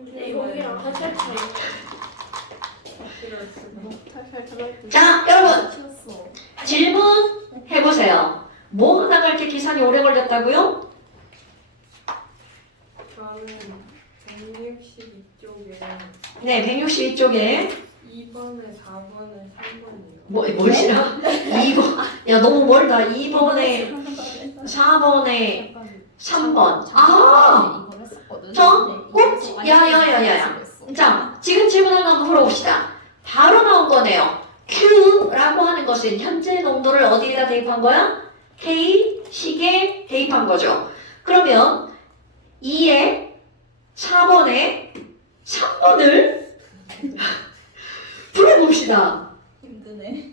여기랑 살살 차이. 자, 여러분 질문 해보세요. 뭐 하나 갈 때 계산이 오래 걸렸다고요? 저는 162쪽에 네, 162쪽에 2번에 4번에 3번이요. 뭘 싫어? 2번. 야, 너무 멀다. 2번에 4번에 3번. 아! 야야야야야. 자, 지금 질문 하나 물어봅시다. 바로 나온 거네요. Q라고 하는 것은 현재 농도를 어디에다 대입한 거야? K식에 대입한 거죠. 그러면 2에 4번에 3번을 풀어봅시다. 힘드네.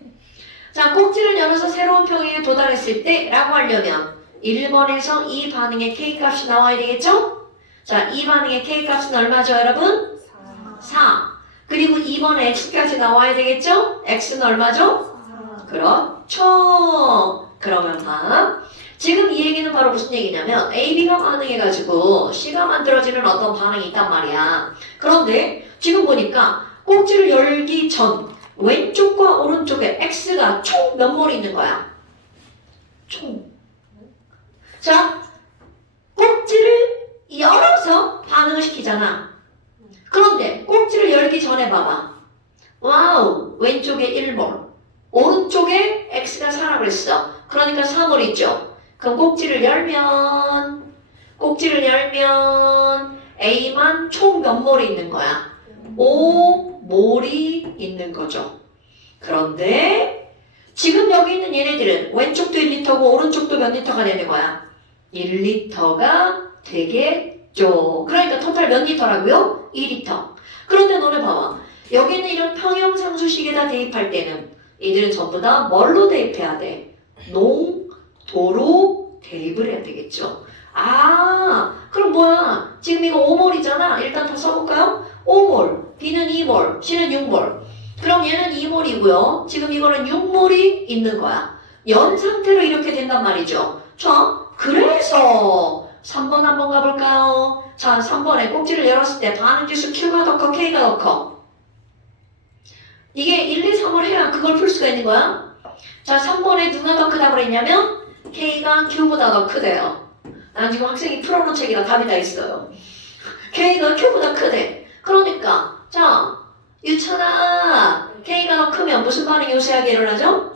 자, 꼭지를 열어서 새로운 평행에 도달했을 때 라고 하려면 1번에서 이 반응의 K값이 나와야 되겠죠? 자, 이 반응의 K값은 얼마죠, 여러분? 4. 그리고 2번에 X까지 나와야 되겠죠? X는 얼마죠? 4. 그렇죠. 그러면 봐. 지금 이 얘기는 바로 무슨 얘기냐면 AB가 반응해가지고 C가 만들어지는 어떤 반응이 있단 말이야. 그런데 지금 보니까 꼭지를 열기 전 왼쪽과 오른쪽에 X가 총 몇 몰 있는 거야? 총. 자, 꼭지를 열어서 반응을 시키잖아. 그런데 꼭지를 열기 전에 봐봐. 와우, 왼쪽에 1몰, 오른쪽에 X가 4라 그랬어. 그러니까 3몰 있죠. 그럼 꼭지를 열면 A만 총 몇 몰이 있는 거야? 5몰이 있는 거죠. 그런데 지금 여기 있는 얘네들은 왼쪽도 1리터고 오른쪽도 몇 리터가 되는 거야? 1리터가 되겠죠. 그러니까 토탈 몇 리터라고요? 2리터. 그런데 너네 봐봐. 여기 있는 이런 평형상수식에다 대입할 때는 이들은 전부 다 뭘로 대입해야 돼? 농도로 대입을 해야 되겠죠. 아, 그럼 뭐야? 지금 이거 5몰이잖아. 일단 다 써볼까요? 5몰, B는 2몰, C는 6몰. 그럼 얘는 2몰이고요. 지금 이거는 6몰이 있는 거야. 연 상태로 이렇게 된단 말이죠. 자, 그래서 3번 한번 가볼까요? 자, 3번에 꼭지를 열었을 때 반응지수 Q가 더 커, K가 더 커? 이게 1, 2, 3을 해야 그걸 풀 수가 있는 거야. 자, 3번에 누가 더 크다고 그랬냐면 K가 Q보다 더 크대요. 난 지금 학생이 풀어놓은 책이라 답이 다 있어요. K가 Q보다 크대. 그러니까 자, 유찬아, K가 더 크면 무슨 반응이 우세하게 일어나죠?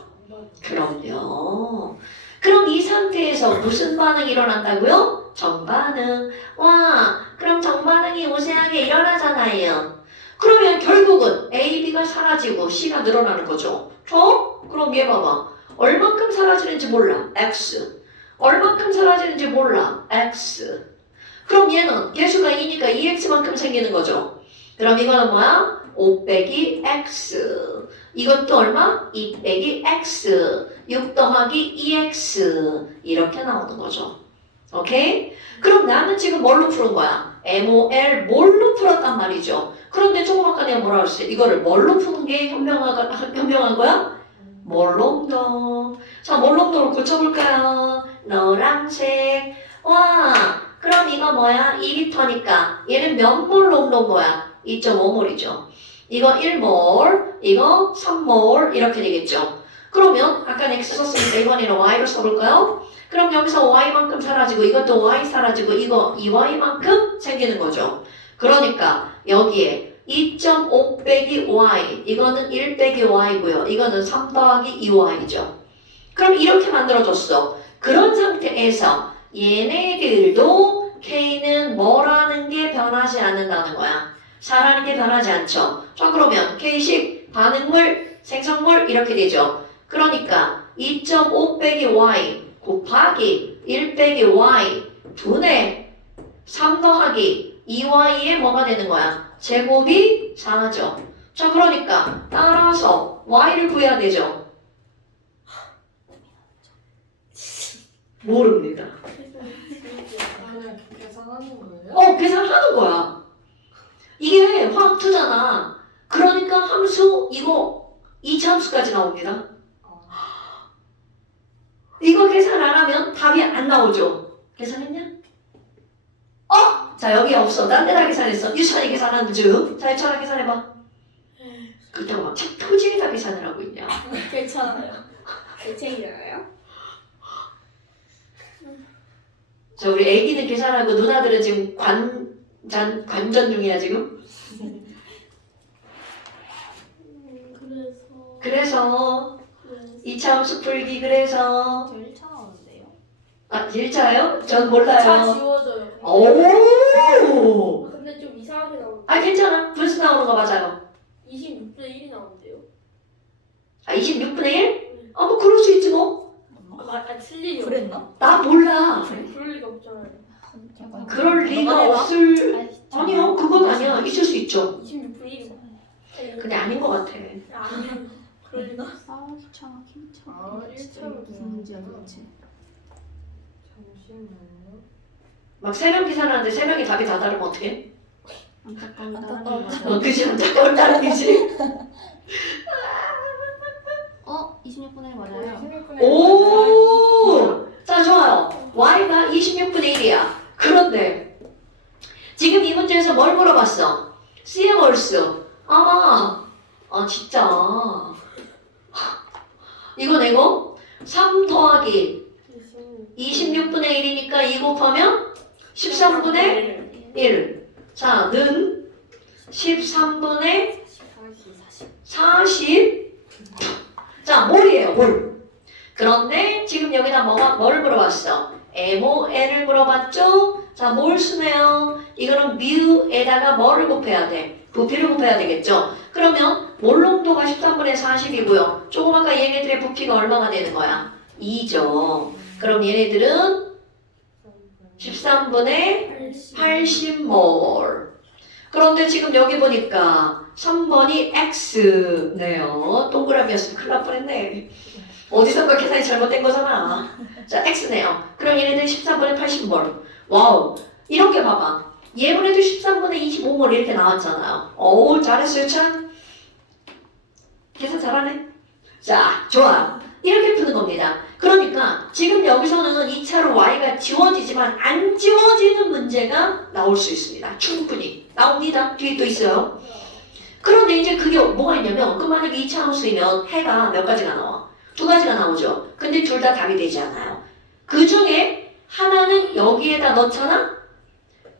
그럼요. 그럼 이 상태에서 무슨 반응이 일어난다고요? 정반응. 와, 그럼 정반응이 우세하게 일어나잖아요. 그러면 결국은 A, B가 사라지고 C가 늘어나는 거죠. 그럼 얘 봐봐. 얼만큼 사라지는지 몰라. X. 얼만큼 사라지는지 몰라. X. 그럼 얘는 개수가 2니까 2X만큼 생기는 거죠. 그럼 이거는 뭐야? 5 빼기 X. 이것도 얼마? 2 빼기 X. 6 더하기 2X. 이렇게 나오는 거죠. 오케이? 그럼 나는 지금 뭘로 푸는 거야? MOL 뭘로 풀었단 말이죠. 그런데 조금 아까 내가 뭐라 그랬어요? 이거를 뭘로 푸는 게 현명한 거야? 몰롱도. 자, 몰롱도를 고쳐볼까요? 노란색. 와, 그럼 이거 뭐야? 2리터니까 얘는 몇 몰로 옮는 거야? 2.5몰이죠. 이거 1몰, 이거 3몰 이렇게 되겠죠. 그러면 아까 X 썼으니까 이번에는 Y로 써볼까요? 그럼 여기서 Y만큼 사라지고 이것도 Y 사라지고 이거 2Y만큼 생기는 거죠. 그러니까 여기에 2.5 빼기 Y, 이거는 1 빼기 Y고요. 이거는 3 더하기 2Y죠. 그럼 이렇게 만들어졌어. 그런 상태에서 얘네들도 K는 뭐라는 게 변하지 않는다는 거야. 4라는 게 변하지 않죠. 자, 그러면 K식 반응물, 생성물 이렇게 되죠. 그러니까 2.5 빼기 Y 곱하기 1 빼기 Y 분의 3 더하기 2Y에 뭐가 되는 거야? 제곱이 4죠. 자, 그러니까 따라서 Y를 구해야 되죠. 모릅니다. 그냥 계산하는 거예요? 계산하는 거야. 이게 화학2잖아. 그러니까 함수 이거 2차 함수까지 나옵니다. 이거 계산 안 하면 답이 안 나오죠. 계산했냐? 자, 여기 없어. 딴 데다 계산했어. 유찬이 계산하는 중. 자, 유찬아 계산해봐. 그렇다고 막 책 토지에다 계산을 하고 있냐. 괜찮아요. 대책이잖아요. 자, 우리 애기는 계산하고 누나들은 지금 관전 중이야, 지금. 그래서 2차 함수 풀기 그래서 저 1차 나오는데요. 아 1차요? 전 다 몰라요. 지워져요. 오. 근데 좀 이상하게 나오는데. 아 괜찮아. 분수 나오는 거 맞아요. 26분의 1이 나오는데요. 아 26분의 1? 아 뭐 그럴 수 있지 뭐. 틀 일이 그랬나? 나 몰라. 그럴 리가 없잖아요. 그럴 리가 너가 해봐. 없을. 아니요 그건 아니야. 있을 수 있죠. 26분의 1이. 근데 아닌 것 같아. 아니에요. 그럴 리가. 쌍차, 킹차. 아, 1차로 무슨 문제야 도대체? 잠시만요. 막 3명 계산하는데 3명이 답이 다 다르면 어떡해? 안타까운 안타까운 따라하는 그지 안타까운 따름이지. 26분의 1 맞아요. 26분의 1. 오! 자, 좋아요. y가 26분의 1이야. 그런데 지금 이 문제에서 뭘 물어봤어? CM월수. 진짜. 이거 내고 3 더하기 26분의 1이니까 2 곱하면 13분의 1. 자, 는 13분의 40. 자, 뭘이에요, 뭘? 그런데 지금 여기다 뭘 물어봤어? MON을 물어봤죠? 자, 뭘 쓰네요? 이거는 뮤에다가 뭐를 곱해야 돼? 부피를 곱해야 되겠죠? 그러면 몰롱도가 13분의 40이고요. 조금 아까 얘네들의 부피가 얼마가 되는 거야? 2죠. 그럼 얘네들은 13분의 80몰. 그런데 지금 여기 보니까 3번이 X네요. 동그라미였으면 큰일 날 뻔했네. 어디선가 계산이 잘못된 거잖아. 자, X네요. 그럼 얘네들 13분의 80몰. 와우. 이렇게 봐봐. 얘네도 13분의 25몰 이렇게 나왔잖아요. 오, 잘했어요, 참. 계산 잘하네. 자, 좋아. 이렇게 푸는 겁니다. 그러니까 지금 여기서는 2차로 y가 지워지지만 안 지워지는 문제가 나올 수 있습니다. 충분히. 나옵니다. 뒤에 또 있어요. 그런데 이제 그게 뭐가 있냐면 그 만약에 2차 함수이면 해가 몇 가지가 나와? 2가지가 나오죠. 근데 둘 다 답이 되지 않아요. 그 중에 하나는 여기에다 넣잖아?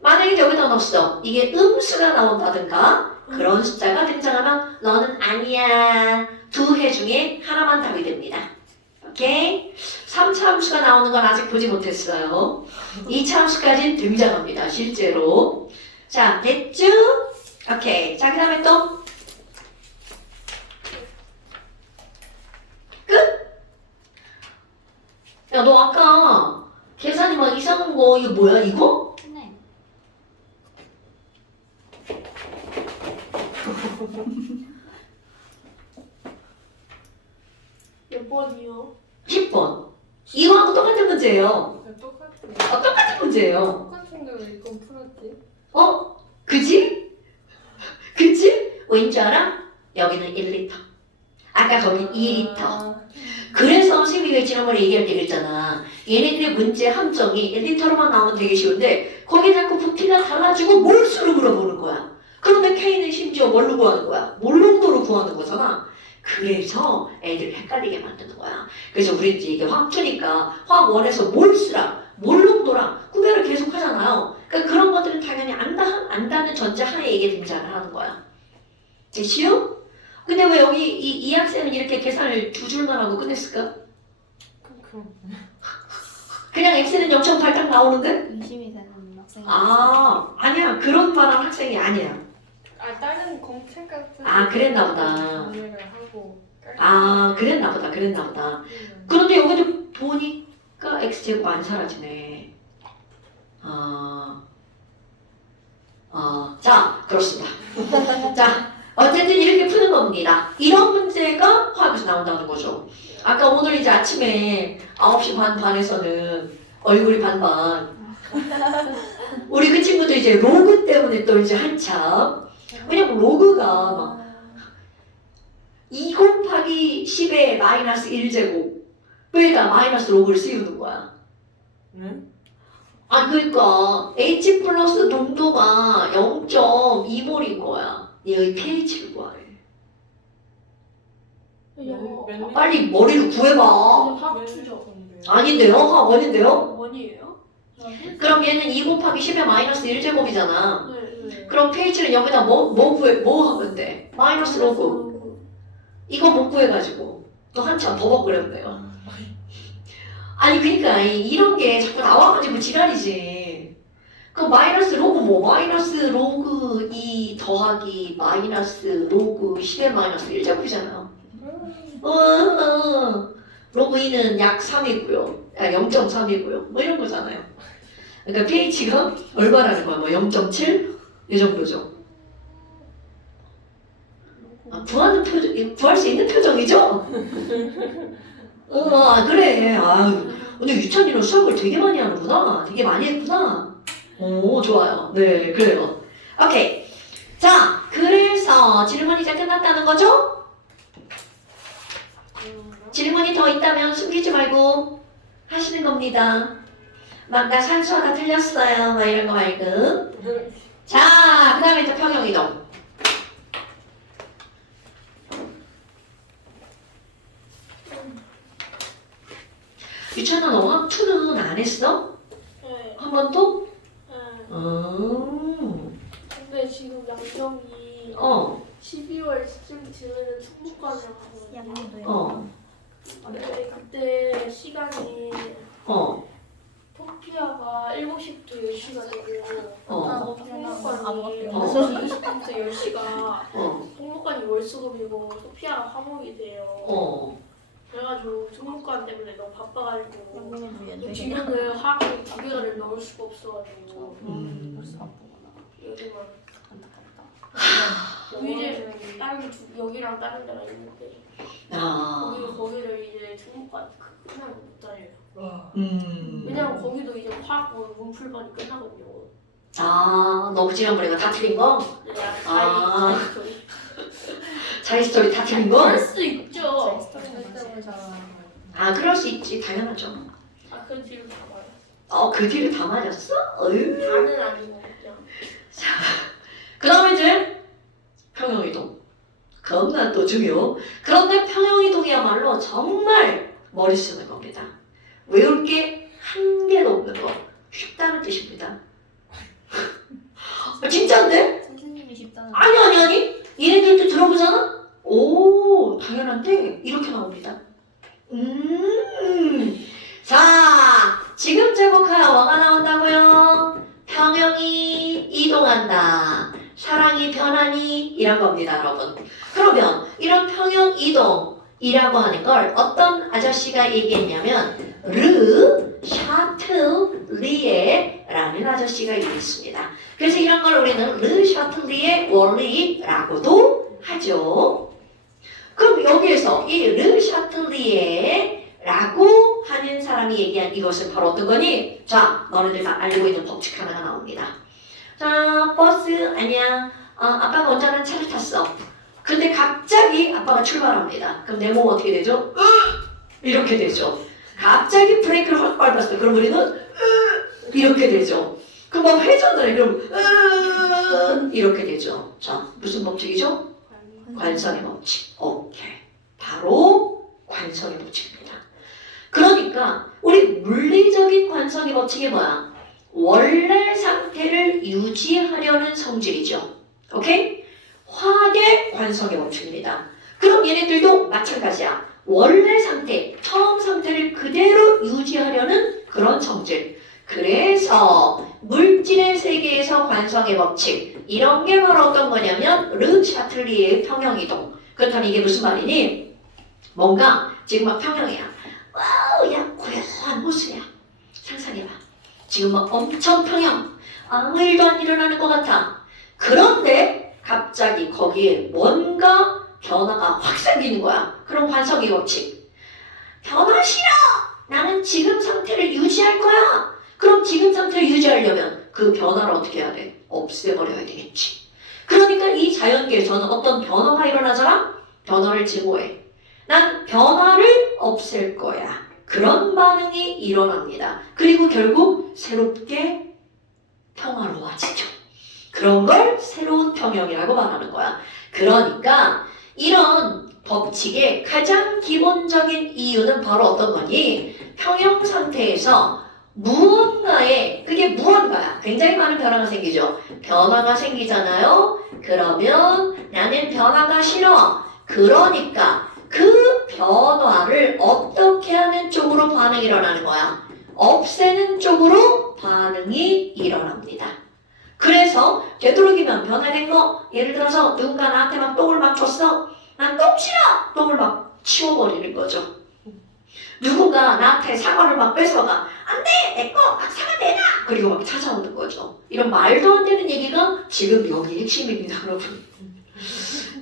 만약에 여기다 넣었어. 이게 음수가 나온다든가 그런 숫자가 등장하면 너는 아니야. 두 해 중에 하나만 답이 됩니다. 오케이? 3차 함수가 나오는 건 아직 보지 못했어요. 2차 함수까지는 등장합니다. 실제로. 자, 됐죠? 오케이. 자, 그 다음에 또 끝? 야, 너 아까 계산이 막 이상한 거 이거 뭐야 이거? 네. 몇 번이요? 10번. 이거하고 똑같은 문제예요. 똑같은. 똑같은 문제예요. 똑같은데 왜 이건 풀었지? 그지? 그치? 왠지 알아? 여기는 1리터. 아까 거긴 2리터. 그래서 선생님이 왜 지난번에 얘기할 때 그랬잖아. 얘네들의 문제 함정이 1리터로만 나오면 되게 쉬운데 거기 자꾸 부피가 달라지고 몰수로 물어보는 거야. 그런데 K는 심지어 뭘로 구하는 거야? 몰롱도로 구하는 거잖아. 그래서 애들을 헷갈리게 만드는 거야. 그래서 우리 이제 이게 화투니까 화학 원에서 몰수랑 몰롱도랑 구별을 계속 하잖아요. 그러니까 그런 것들은 당연히 안다는 전제 하에 이게 등장을 하는 거야. 됐시요? 근데 왜 여기 이 학생은 이렇게 계산을 두 줄만 하고 끝냈을까? 그냥 X는 0.8 딱 나오는데? 의심이 되는 학생이 아니야. 그런 말한 학생이 아니야. 다른 공책 같은. 그랬나 보다. 정리를 하고. 그랬나 보다. 그런데 여기도 보니까 X제곱 안 사라지네. 자, 그렇습니다. 자, 어쨌든 이렇게 푸는 겁니다. 이런 문제가 화학에서 나온다는 거죠. 아까 오늘 이제 아침에 9시 반에서는 얼굴이 반반. 우리 그 친구도 이제 로그 때문에 또 이제 한참. 왜냐면 로그가 막 2 곱하기 10의 마이너스 1제곱. 왜다 마이너스 로그를 씌우는 거야? 응? 아, 그러니까 H 플러스 농도가 0.2몰인 거야. 얘의 pH를 구하래. 빨리 머리로 구해봐. 합추죠. 아닌데요? 원인데요? 원이에요? 그럼 얘는 2 곱하기 10의 마이너스 1제곱이잖아. 네. 그럼 pH는 여기다 뭐 하면 돼? 마이너스 로그. 이거 못 구해가지고 또 한참 버벅거렸네요. 아니 그니까 이런 게 자꾸 나와가지고 지랄이지. 그 마이너스 로그 마이너스 로그 2 더하기 마이너스 로그 10의 마이너스 1제곱이잖아. 로그 2는 약 3이고요. 0.3이고요. 뭐 이런 거잖아요. 그러니까 pH가 얼마라는 거야? 뭐 0.7? 이 정도죠. 아, 구할 수 있는 표정이죠? 그래. 아유, 근데 유찬이는 수학을 되게 많이 하는구나. 되게 많이 했구나. 오, 좋아요. 네, 그래요. 오케이. 자, 그래서 질문이 이제 끝났다는 거죠? 질문이 더 있다면 숨기지 말고 하시는 겁니다. 막 나 산수화가 틀렸어요. 막 이런 거 말고. 자, 그 다음에 또 평형이동. 유찬아, 너 학투는 안 했어? 네. 한 번도? 근데 지금 양정이 어, 12월쯤 되면 충북관을 가거든요. 양도요. 네, 그때 시간이 토피아가 7시부터 10시가 되고 아무것도 통목관이 20분부터 10시가 어, 통목관이 월수금이고 토피아가 화목이 돼요. 그래가지고 통목관 때문에 너무 바빠가지고 지금은 학원 2개월을 넣을 수가 없어가지고 요즘은 위를 다른 여기랑 다른 데가 있는데 거기를 이제 통목관 그냥 못 다녀요. 왜냐면 거기도 이제 화학 문풀반이 끝나거든요. 너무 지난번에 다 틀린 거? 네, 자기 스토리 다 틀린 거? 그럴 수 있죠. 그럴 수 있지. 당연하죠. 그 뒤로 다 봐요. 그 뒤를 다 맞았어? 어휴. 다는 아니고 그냥. 그 다음에 이제 평형이동. 겁나 또 중요. 그런데 평형이동이야말로 정말 머리 쓰는 겁니다. 외울 게 한 개도 없는 거. 쉽다는 뜻입니다. 진짜인데? 선생님이 쉽다는 아니. 얘네들도 들어보잖아? 오, 당연한데 이렇게 나옵니다. 자, 지금 제목하여 뭐가 나온다고요? 평형이 이동한다. 사랑이 변하니 이런 겁니다, 여러분. 그러면 이런 평형 이동이라고 하는 걸 어떤 아저씨가 얘기했냐면 르 샤틀리에라는 아저씨가 얘기했습니다. 그래서 이런 걸 우리는 르 샤틀리에 원리라고도 하죠. 그럼 여기에서 이 르 샤틀리에라고 하는 사람이 얘기한 이것은 바로 어떤 거니? 자, 너네들 다 알고 있는 법칙 하나가 나옵니다. 자, 버스 아니야. 아빠가 운전하는 차를 탔어. 근데 갑자기 아빠가 출발합니다. 그럼 내 몸 어떻게 되죠? 이렇게 되죠. 갑자기 브레이크를 확 밟았어요. 그럼 우리는 이렇게 되죠. 그럼 막 회전을 해. 그럼 이렇게 되죠. 자, 무슨 법칙이죠? 관성의 법칙. 오케이. 바로 관성의 법칙입니다. 그러니까 우리 물리적인 관성의 법칙이 뭐야? 원래 상태를 유지하려는 성질이죠. 오케이? 화학의 관성의 법칙입니다. 그럼 얘네들도 마찬가지야. 원래 상태, 처음 상태를 그대로 유지하려는 그런 성질. 그래서 물질의 세계에서 관성의 법칙, 이런 게 바로 어떤 거냐면 르 샤틀리의 평형이동. 그렇다면 이게 무슨 말이니? 뭔가 지금 막 평형이야. 와우, 야 고요한 호수야. 상상해봐. 지금 막 엄청 평형. 아무 일도 안 일어나는 것 같아. 그런데 갑자기 거기에 뭔가 변화가 확 생기는 거야. 그럼 관성의 법칙. 변화 싫어! 나는 지금 상태를 유지할 거야. 그럼 지금 상태를 유지하려면 그 변화를 어떻게 해야 돼? 없애버려야 되겠지. 그러니까 이 자연계에서는 어떤 변화가 일어나잖아? 변화를 제거해. 난 변화를 없앨 거야. 그런 반응이 일어납니다. 그리고 결국 새롭게 평화로워지죠. 그런 걸 새로운 평형이라고 말하는 거야. 그러니까 이런 법칙의 가장 기본적인 이유는 바로 어떤 거니? 평형 상태에서 무언가에, 그게 무언가야. 굉장히 많은 변화가 생기죠. 변화가 생기잖아요. 그러면 나는 변화가 싫어. 그러니까 그 변화를 어떻게 하는 쪽으로 반응이 일어나는 거야? 없애는 쪽으로 반응이 일어납니다. 그래서 되도록이면 변화된 거, 예를 들어서 누군가 나한테 막 똥을 막 줬어. 난 똥 싫어! 똥을 막 치워버리는 거죠. 누군가 나한테 사과를 막 뺏어가. 안 돼! 내 거! 막 사과 내놔! 그리고 막 찾아오는 거죠. 이런 말도 안 되는 얘기가 지금 여기 핵심입니다, 여러분.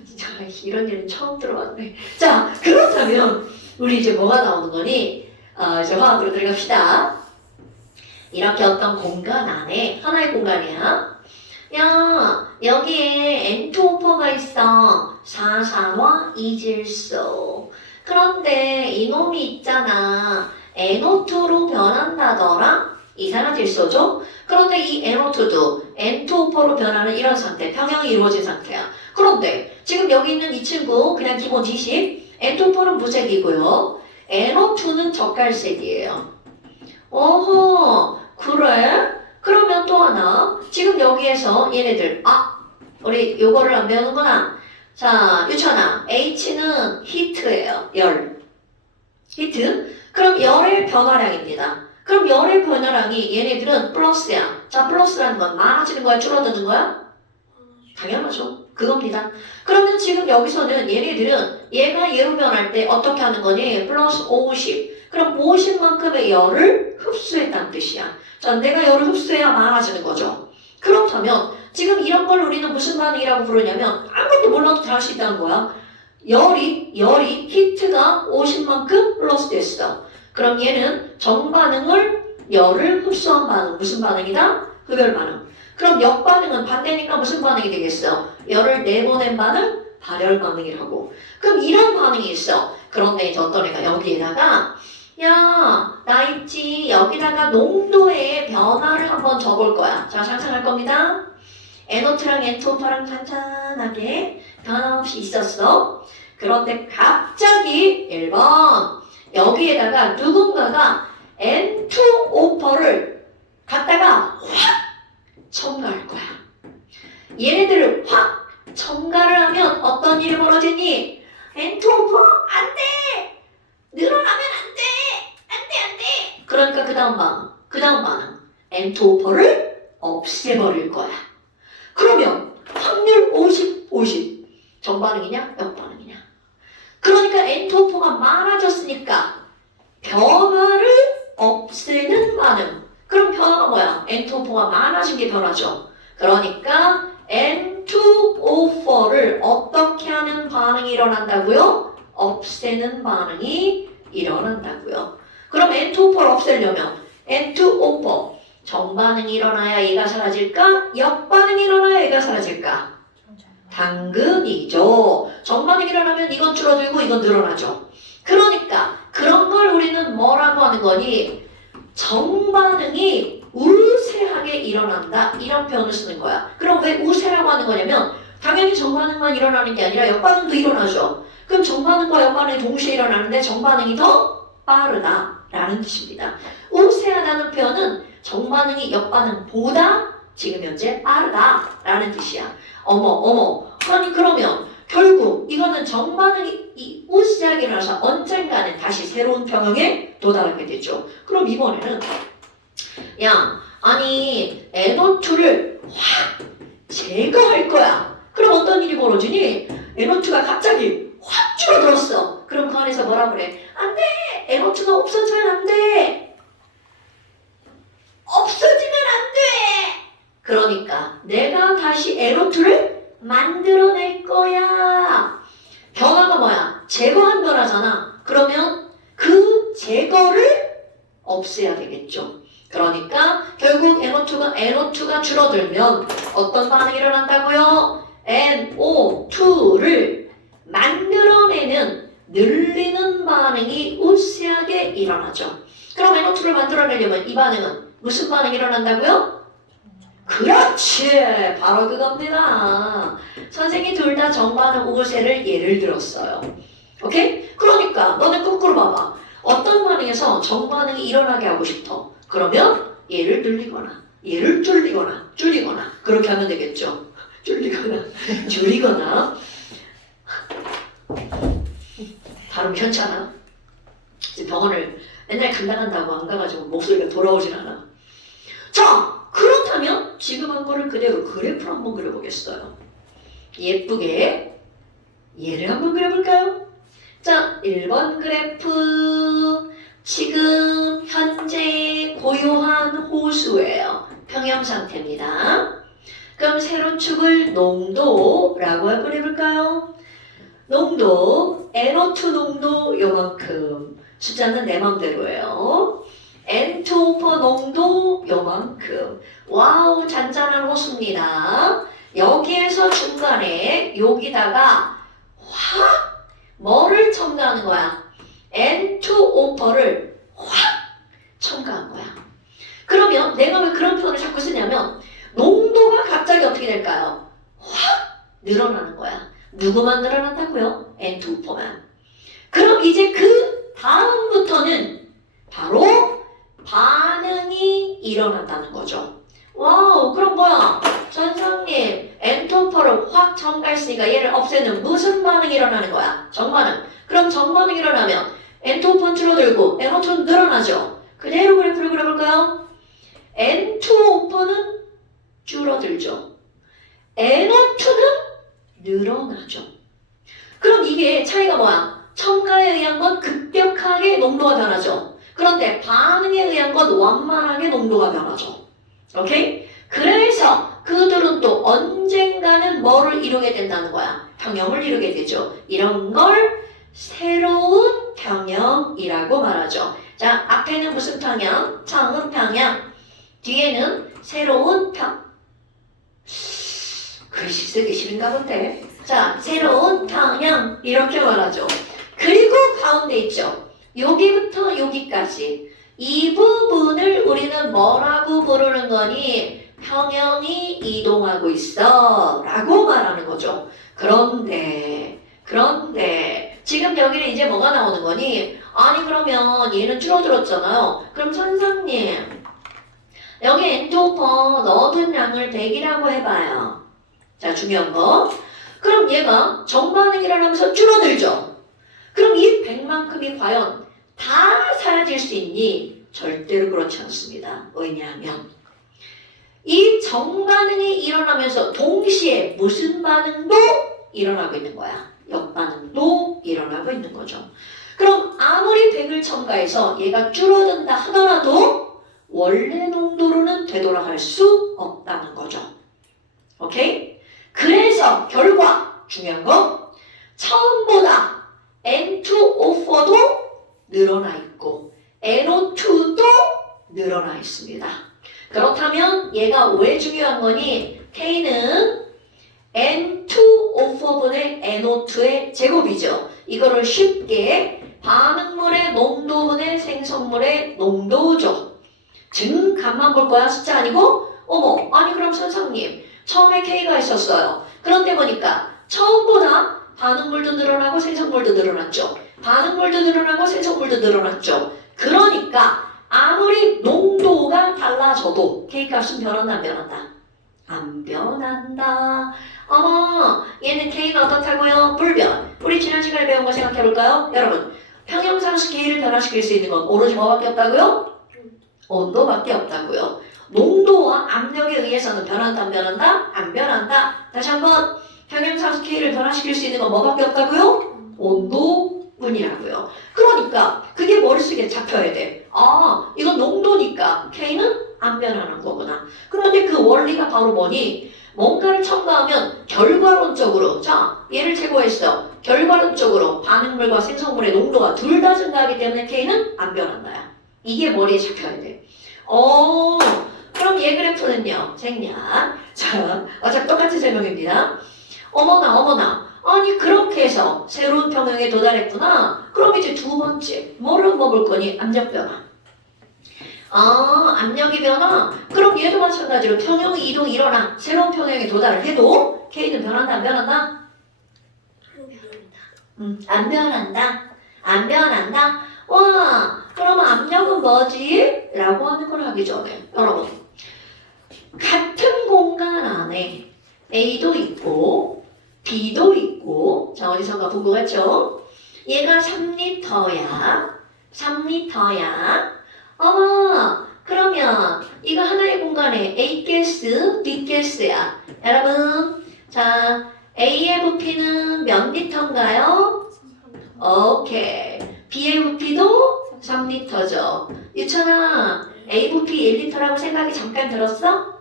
진짜 이런 일은 처음 들어봤네. 자, 그렇다면 우리 이제 뭐가 나오는 거니? 이제 화학으로 들어갑시다. 이렇게 어떤 공간 안에, 하나의 공간이야. 야, 여기에 N2O4가 있어. 사산화 이질소. 그런데 이놈이 있잖아. NO2로 변한다더라? 이산화질소죠? 그런데 이 NO2도 N2O4로 변하는 이런 상태, 평형이 이루어진 상태야. 그런데 지금 여기 있는 이 친구, 그냥 기본 지식, N2O4는 무색이고요. NO2는 젓갈색이에요. 어허, 그래? 그러면 또 하나, 지금 여기에서 얘네들, 우리 요거를 안 배우는구나. 자, 유천아, H는 히트예요. 열. 히트? 그럼 열의 변화량입니다. 그럼 열의 변화량이 얘네들은 플러스야. 자, 플러스라는 건 많아지는 거야? 줄어드는 거야? 당연하죠. 그겁니다. 그러면 지금 여기서는 얘네들은 얘가 얘로 변할 때 어떻게 하는 거니? 플러스 50. 그럼 50만큼의 열을 흡수했다는 뜻이야. 자, 내가 열을 흡수해야 많아지는 거죠. 그렇다면 지금 이런 걸 우리는 무슨 반응이라고 부르냐면 아무것도 몰라도 다 할 수 있다는 거야. 열이 히트가 50만큼 플러스 됐어. 그럼 얘는 정반응을 열을 흡수한 반응. 무슨 반응이다? 흡열 반응. 그럼 역반응은 반대니까 무슨 반응이 되겠어? 열을 내보낸 반응? 발열 반응이라고. 그럼 이런 반응이 있어. 그런데 이제 어떤 애가 여기에다가 야, 나 있지. 여기다가 농도의 변화를 한번 적을 거야. 자, 상상할 겁니다. NO2랑 N2O4랑 간단하게 변화 없이 있었어. 그런데 갑자기 1번 여기에다가 누군가가 N2O4를 갖다가 확 첨가할 거야. 얘네들을 확 첨가를 하면 어떤 일이 벌어지니? N2O4 안 돼! 늘어나면 안 돼! 안 돼! 그러니까 그 다음 반응. N2O4를 없애버릴 거야. 그러면 확률 50. 정반응이냐? 역반응이냐? 그러니까 N2O4가 많아졌으니까 변화를 없애는 반응. 그럼 변화가 뭐야? N2O4가 많아진 게 변화죠. 그러니까 N2O4를 어떻게 하는 반응이 일어난다고요? 없애는 반응이 일어난다고요. 그럼 N2O4를 없애려면 N2O4 정반응이 일어나야 얘가 사라질까? 역반응이 일어나야 얘가 사라질까? 당근이죠. 정반응이 일어나면 이건 줄어들고 이건 늘어나죠. 그러니까 그런 걸 우리는 뭐라고 하는 거니? 정반응이 우세하게 일어난다. 이런 표현을 쓰는 거야. 그럼 왜 우세라고 하는 거냐면 당연히 정반응만 일어나는 게 아니라 역반응도 일어나죠. 그럼 정반응과 역반응이 동시에 일어나는데 정반응이 더 빠르다라는 뜻입니다. 우세하다는 표현은 정반응이 역반응보다 지금 현재 빠르다라는 뜻이야. 어머. 아니 그러면 결국 이거는 정반응이 우세하게 일어나서 언젠가는 다시 새로운 평형에 도달하게 되죠. 그럼 이번에는 야, 아니 NO2를 확 제거할 거야. 그럼 어떤 일이 벌어지니? NO2가 갑자기 확 줄어들었어. 그럼 그 안에서 뭐라 그래? 안 돼! NO2가 없어지면 안 돼! 없어지면 안 돼! 그러니까 내가 다시 NO2를 만들어낼 거야. 변화가 뭐야? 제거한 변화잖아. 그러면 그 제거를 없애야 되겠죠. 그러니까 결국 NO2가 줄어들면 어떤 반응이 일어난다고요? NO2를 만들어내는 늘리는 반응이 우세하게 일어나죠. 그럼 NO2를 만들어내려면 이 반응은 무슨 반응이 일어난다고요? 그렇지! 바로 그겁니다. 선생님이 둘 다 정반응 우세를 예를 들었어요. 오케이? 그러니까 너는 거꾸로 봐봐. 어떤 반응에서 정반응이 일어나게 하고 싶어? 그러면 얘를 늘리거나 얘를 줄이거나 그렇게 하면 되겠죠. 줄이거나 발음 현찮아. 이제 병원을 맨날 간다고 안 가가지고 목소리가 돌아오질 않아. 자, 그렇다면 지금 한 거를 그대로 그래프로 한번 그려보겠어요. 예쁘게 얘를 한번 그려볼까요? 자, 1번 그래프 지금 현재 고요한 호수예요. 평형 상태입니다. 그럼 세로축을 농도라고 한번 해볼까요? 농도, NO2 농도 요만큼. 숫자는 내 맘대로예요. N2O4 농도 요만큼. 와우, 잔잔한 호수입니다. 여기에서 중간에 여기다가 확 뭐를 첨가하는 거야? N2O4를 확 첨가한 거야. 그러면 내가 왜 그런 표현을 자꾸 쓰냐면 농도가 갑자기 어떻게 될까요? 확 늘어나는 거야. 누구만 늘어난다고요? N2O4만. 그럼 이제 그 다음부터는 바로 반응이 일어난다는 거죠. 와우, 그럼 뭐야? 선생님, N2O4를 확 첨가했으니까 얘를 없애는 무슨 반응이 일어나는 거야? 정반응. 그럼 정반응이 일어나면 N2O4는 줄어들고 NO2는 늘어나죠. 그대로 그래프를 그려볼까요? N2O4는 줄어들죠. NO2는 늘어나죠. 그럼 이게 차이가 뭐야? 첨가에 의한 건 급격하게 농도가 변하죠. 그런데 반응에 의한 건 완만하게 농도가 변하죠. 오케이? 그래서 그들은 또 언젠가는 뭐를 이루게 된다는 거야? 평형을 이루게 되죠. 이런 걸 새로운 평형이라고 말하죠. 자, 앞에는 무슨 평형? 처음 평형. 뒤에는 새로운 글씨 쓰기 싫은가 본데. 자, 새로운 평형 이렇게 말하죠. 그리고 가운데 있죠. 여기부터 여기까지 이 부분을 우리는 뭐라고 부르는 거니? 평형이 이동하고 있어 라고 말하는 거죠. 그런데 지금 여기는 이제 뭐가 나오는 거니? 아니 그러면 얘는 줄어들었잖아요. 그럼 선생님 여기 N2O4 넣어둔 양을 100이라고 해봐요. 자, 중요한 거. 그럼 얘가 정반응이 일어나면서 줄어들죠. 그럼 이 100만큼이 과연 다 사라질 수 있니? 절대로 그렇지 않습니다. 왜냐하면 이 정반응이 일어나면서 동시에 무슨 반응도 일어나고 있는 거야. 역반응도 일어나고 있는 거죠. 그럼 아무리 100을 첨가해서 얘가 줄어든다 하더라도 원래 농도로는 되돌아갈 수 없다는 거죠. 오케이? 그래서 결과 중요한 거 처음보다 N2O4도 늘어나 있고 NO2도 늘어나 있습니다. 그렇다면 얘가 왜 중요한 거니? K는 N2O4분의 NO2의 제곱이죠. 이거를 쉽게 반응물의 농도분의 생성물의 농도죠. 증감만 볼 거야. 숫자 아니고? 어머, 아니 그럼 선생님 처음에 K가 있었어요. 그런데 보니까 처음보다 반응물도 늘어나고 생성물도 늘어났죠. 반응물도 늘어나고 생성물도 늘어났죠. 그러니까 아무리 농도가 달라져도 K값은 변한다 안 변한다? 안 변한다. 어머, 얘는 K는 어떻다고요? 불변. 우리 지난 시간에 배운 거 생각해볼까요? 여러분, 평형상수 K를 변화시킬 수 있는 건 오로지 뭐밖에 없다고요? 온도밖에 없다고요. 농도와 압력에 의해서는 변한다 안 변한다? 안 변한다. 다시 한번 평형상수 K를 변화시킬 수 있는 건 뭐밖에 없다고요? 온도뿐이라고요. 그러니까 그게 머릿속에 잡혀야 돼. 아, 이건 농도니까 K는 안 변하는 거구나. 그런데 그 원리가 바로 뭐니? 뭔가를 첨가하면 결과론적으로, 자, 얘를 제거했어. 결과론적으로 반응물과 생성물의 농도가 둘 다 증가하기 때문에 K는 안 변한다야. 이게 머리에 잡혀야 돼. 그럼 얘 그래프는요, 생략. 자, 어차피 똑같은 설명입니다. 어머나, 아니 그렇게 해서 새로운 평형에 도달했구나. 그럼 이제 두 번째 뭐를 먹을 거니? 압력 변화. 아, 압력이 변화? 그럼 얘도 마찬가지로 평형 이동이 일어나. 새로운 평형에 도달을 해도 K는 변한다 안 변한다? 안 변한다. 안 변한다. 와, 그러면 압력은 뭐지? 라고 하는 걸 하기 전에 여러분 같은 공간 안에 A도 있고 B도 있고 자 어디선가 본 거 같죠? 얘가 3L야 3L야 어머 그러면 이거 하나의 공간에 A 가스, B 가스야 여러분 자 A의 부피는 몇 리터인가요? 오케이 B의 부피도 3리터죠. 유천아, A 부피 1리터라고 생각이 잠깐 들었어?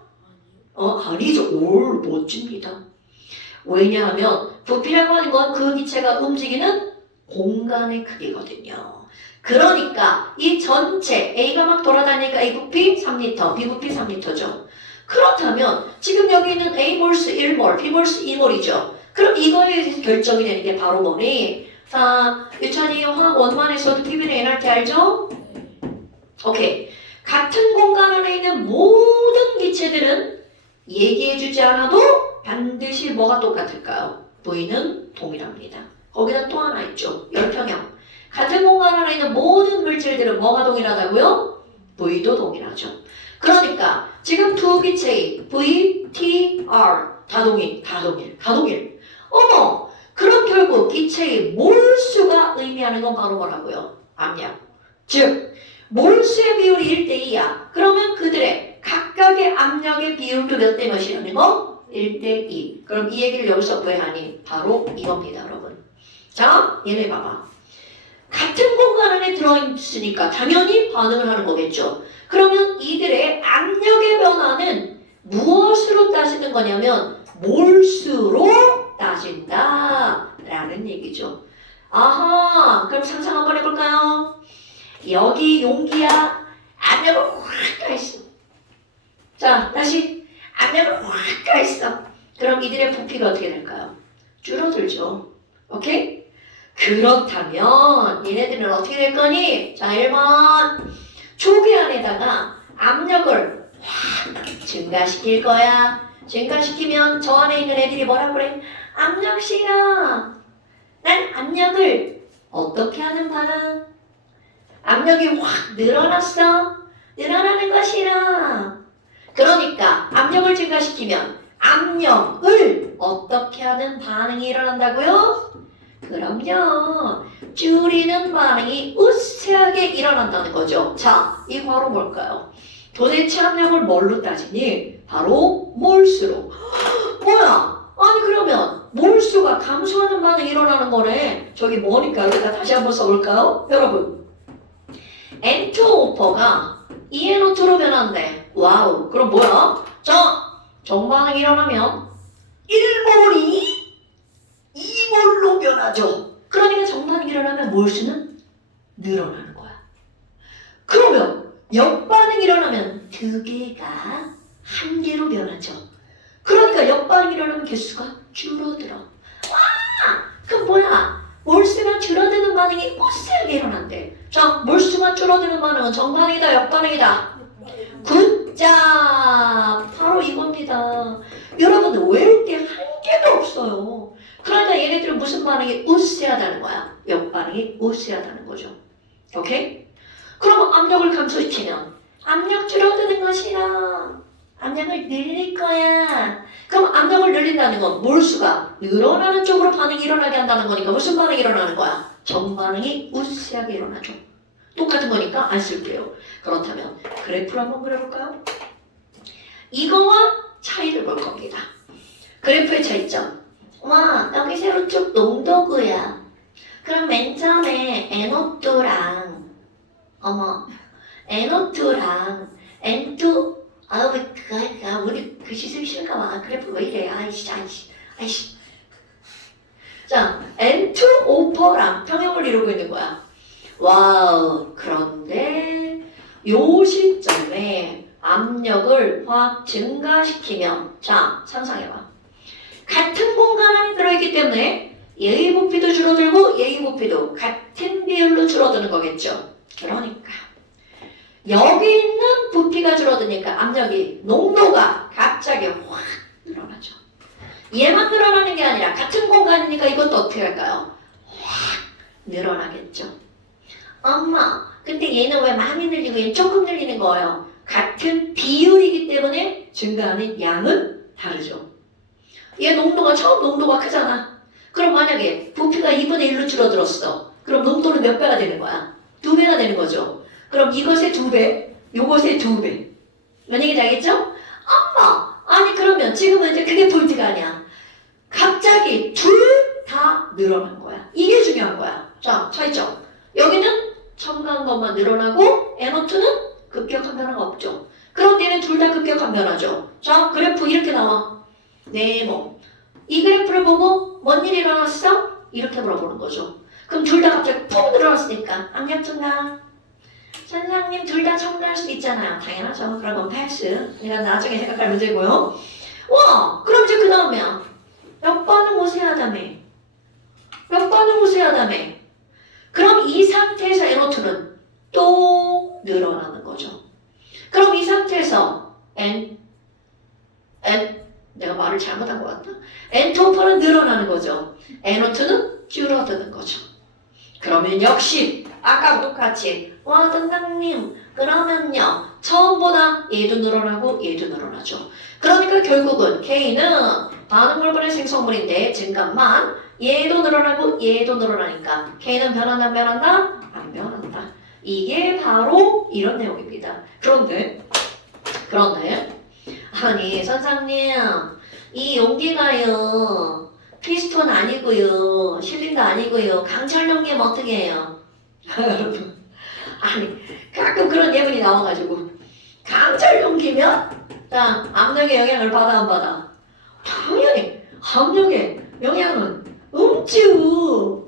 아니죠. 올 멋집니다. 왜냐하면 부피라고 하는 건 그 기체가 움직이는 공간의 크기거든요. 그러니까 이 전체 A가 막 돌아다니니까 A 부피 3리터, B 부피 3리터죠. 그렇다면 지금 여기 있는 A 몰수 1몰, B 몰수 2몰이죠. 그럼 이거에 결정이 되는 게 바로 뭐니? 자, 유찬이 화학 원만에서도 PV는 NRT 알죠? 오케이. 같은 공간 안에 있는 모든 기체들은 얘기해주지 않아도 반드시 뭐가 똑같을까요? V는 동일합니다. 거기다 또 하나 있죠. 열평형. 같은 공간 안에 있는 모든 물질들은 뭐가 동일하다고요? V도 동일하죠. 그러니까 지금 두 기체의 V, T, R 다 동일. 어머! 그럼 결국 기체의 몰수가 의미하는 건 바로 뭐라고요? 압력. 즉 몰수의 비율이 1대2야. 그러면 그들의 각각의 압력의 비율도 몇 대 몇이라는 거? 1대2. 그럼 이 얘기를 여기서 왜 하니? 바로 이겁니다, 여러분. 자, 얘네 봐봐. 같은 공간 안에 들어있으니까 당연히 반응을 하는 거겠죠. 그러면 이들의 압력의 변화는 무엇으로 따지는 거냐면 몰수로 따진다 라는 얘기죠. 아하, 그럼 상상 한번 해볼까요? 여기 용기야 압력을 확 가했어. 자, 다시 압력을 확 가했어. 그럼 이들의 부피가 어떻게 될까요? 줄어들죠. 오케이? 그렇다면 얘네들은 어떻게 될 거니? 자, 1번 조개 안에다가 압력을 확 증가시킬 거야. 증가시키면 저 안에 있는 애들이 뭐라 그래? 압력 싫어. 난 압력을 어떻게 하는 반응? 압력이 확 늘어났어. 늘어나는 거 싫어. 그러니까 압력을 증가시키면 압력을 어떻게 하는 반응이 일어난다고요? 그럼요. 줄이는 반응이 우세하게 일어난다는 거죠. 자, 이 바로 뭘까요? 도대체 압력을 뭘로 따지니? 바로 몰수로. 뭐야? 아니 그러면 몰수가 감소하는 반응이 일어나는 거네. 저기 뭐니까 여기다 다시 한번 써볼까요? 여러분 N2O4가 ENO2로 변한대. 와우. 그럼 뭐야? 자, 정반응이 일어나면 1몰이 2몰로 변하죠. 그러니까 정반응이 일어나면 몰수는 늘어나는 거야. 그러면 역반응이 일어나면 2개가 1개로 변하죠. 그러니까 역반응이 일어나면 개수가 줄어들어. 와! 그럼 뭐야? 몰수가 줄어드는 반응이 우세하게 일어난대. 자, 몰수가 줄어드는 반응은 정반응이다, 역반응이다? 굿자! 바로 이겁니다. 여러분 외울 게 한 개도 없어요. 그러니까 얘네들은 무슨 반응이 우세하다는 거야? 역반응이 우세하다는 거죠. 오케이? 그럼 압력을 감소시키면 압력 줄어드는 것이라 압력을 늘릴 거야. 그럼 압력을 늘린다는 건 몰수가 늘어나는 쪽으로 반응이 일어나게 한다는 거니까 무슨 반응이 일어나는 거야? 정반응이 우세하게 일어나죠. 똑같은 거니까 안 쓸게요. 그렇다면 그래프를 한번 그려볼까요? 이거와 차이를 볼 겁니다. 그래프의 차이점. 와, 여기 세로쪽 농도구야. 그럼 맨 처음에 NO2랑 NO2랑 N2 우리 글씨 쓰기 싫은가 봐. 그래프 왜 이래? 아이씨. 자, N2O4랑 평형을 이루고 있는 거야. 와우. 그런데 요 시점에 압력을 확 증가시키면 자, 상상해봐. 같은 공간 안에 들어있기 때문에 부피도 같은 비율로 줄어드는 거겠죠. 그러니까 여기 있는 부피가 줄어드니까 압력이 농도가 갑자기 확 늘어나죠. 얘만 늘어나는 게 아니라 같은 공간이니까 이것도 어떻게 할까요? 확 늘어나겠죠. 엄마, 근데 얘는 왜 많이 늘리고 얘는 조금 늘리는 거예요? 같은 비율이기 때문에 증가하는 양은 다르죠. 얘 농도가 처음 농도가 크잖아. 그럼 만약에 부피가 2분의 1로 줄어들었어. 그럼 농도는 몇 배가 되는 거야? 2배가 되는 거죠. 그럼 이것의 2배, 요것의 2배. 뭔 얘기인지 알겠죠? 엄마, 아니 그러면 지금은 이제 그게 포인트가 아니야. 갑자기 둘 다 늘어난 거야. 이게 중요한 거야. 자, 차이점. 여기는 첨가한 것만 늘어나고 NO2는 급격한 변화가 없죠. 그런데 얘는 둘 다 급격한 변화죠. 자, 그래프 이렇게 나와. 네모. 이 그래프를 보고 뭔 일이 일어났어? 이렇게 물어보는 거죠. 그럼 둘 다 갑자기 푹 늘어났으니까 압력 증가. 선생님 둘 다 첨가할 수 있잖아요. 당연하죠. 그런 건 패스. 내가 나중에 생각할 문제고요. 와, 그럼 이제 그 다음에야. 몇 번은 우세하다며. 몇 번은 우세하다며. 그럼 이 상태에서 NO2는 또 늘어나는 거죠. 그럼 이 상태에서 내가 말을 잘못한 것 같다. N2는 늘어나는 거죠. NO2는 줄어드는 거죠. 그러면 역시 아까 똑같이 와 선생님 그러면요 처음보다 얘도 늘어나고 얘도 늘어나죠. 그러니까 결국은 K는 반응물분의 생성물인데 증가만 얘도 늘어나고 얘도 늘어나니까 K는 변한다 안 변한다? 안 변한다. 이게 바로 이런 내용입니다. 그런데 아니 선생님 이 용기가요 피스톤 아니고요 실린더 아니고요 강철 용기면 어떻게 해요? 여러분 아니 가끔 그런 예문이 나와가지고 강철 용기면 자 압력의 영향을 받아 안 받아? 당연히 압력의 영향은 없지요.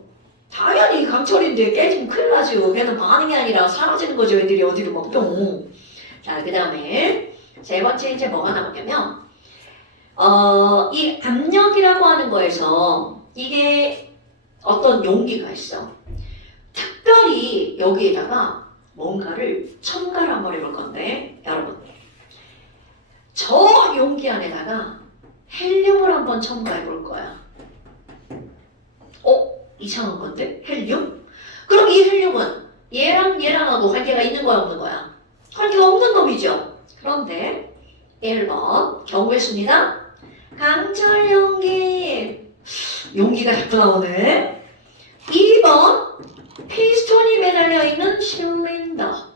당연히 강철인데 깨지면 큰일 나죠. 걔는 반응이 아니라 사라지는 거죠. 애들이 어디로 막 또. 자, 그 다음에 세 번째 이제 뭐가 나오냐면 이 압력이라고 하는 거에서 이게 어떤 용기가 있어. 특별히 여기에다가 뭔가를 첨가를 한번 해볼 건데 여러분 저 용기 안에다가 헬륨을 한번 첨가해 볼 거야. 이상한 건데? 헬륨? 그럼 이 헬륨은 얘랑하고 관계가 있는 거야 없는 거야? 관계가 없는 놈이죠. 그런데 1번 경우의 수입니다. 강철 용기가 자꾸 나오네. 2번 피스톤이 매달려 있는 실린더.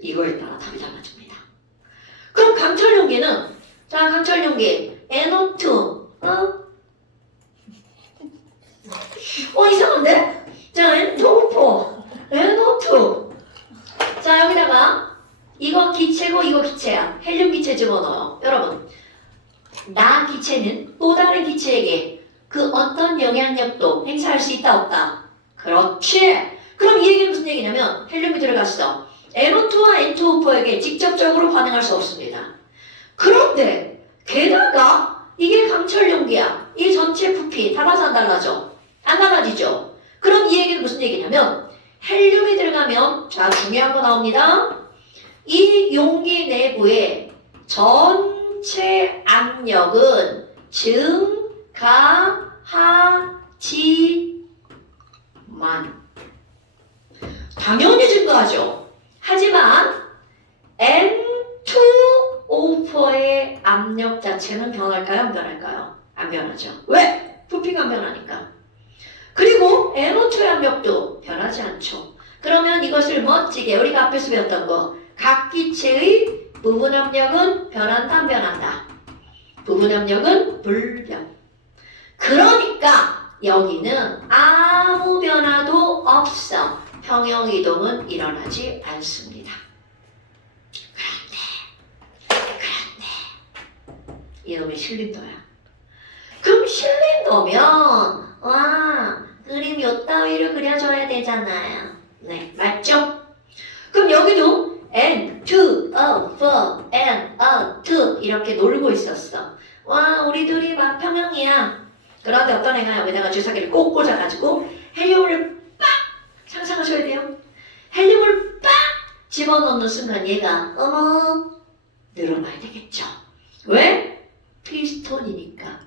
이거에 따라 답이 달라집니다. 그럼 강철 용기는 자 강철 용기 NO2 이상한데? 자 NO2 자 여기다가 이거 기체고 이거 기체야. 헬륨 기체 집어넣어요. 여러분 나 기체는 또 다른 기체에게 그 어떤 영향력도 행사할 수 있다 없다? 그렇지. 그럼 이 얘기는 무슨 얘기냐면 헬륨이 들어갔어. NO2와 N2O4에게 직접적으로 반응할 수 없습니다. 그런데 게다가 이게 강철 용기야. 이 전체 부피 달라져 안 달라져? 안 달라지죠? 그럼 이 얘기는 무슨 얘기냐면 헬륨이 들어가면 자 중요한 거 나옵니다. 이 용기 내부에 전체 압력은 증가하지만 당연히 증가하죠. 하지만 N2O4의 압력 자체는 변할까요? 안 변할까요? 안 변하죠. 왜? 부피가 안 변하니까. 그리고 NO2의 압력도 변하지 않죠. 그러면 이것을 멋지게 우리가 앞에서 배웠던 거 각 기체의 부분 압력은 변한다 안 변한다? 부분 압력은 불변. 그러니까 여기는 아무 변화도 없어. 평형 이동은 일어나지 않습니다. 그런데 이놈이 실린더야. 그럼 실린더면 와 그림 요따위로 그려줘야 되잖아요. 네 맞죠? 그럼 여기도 N2O4 NO2 이렇게 놀고 있었어. 와 우리 둘이 막 평형이야. 그런데 어떤 애가 여기다가 주사기를 꼭 꽂아가지고 헬륨을 집어넣는 순간 얘가 어머 늘어나야 되겠죠. 왜? 피스톤이니까.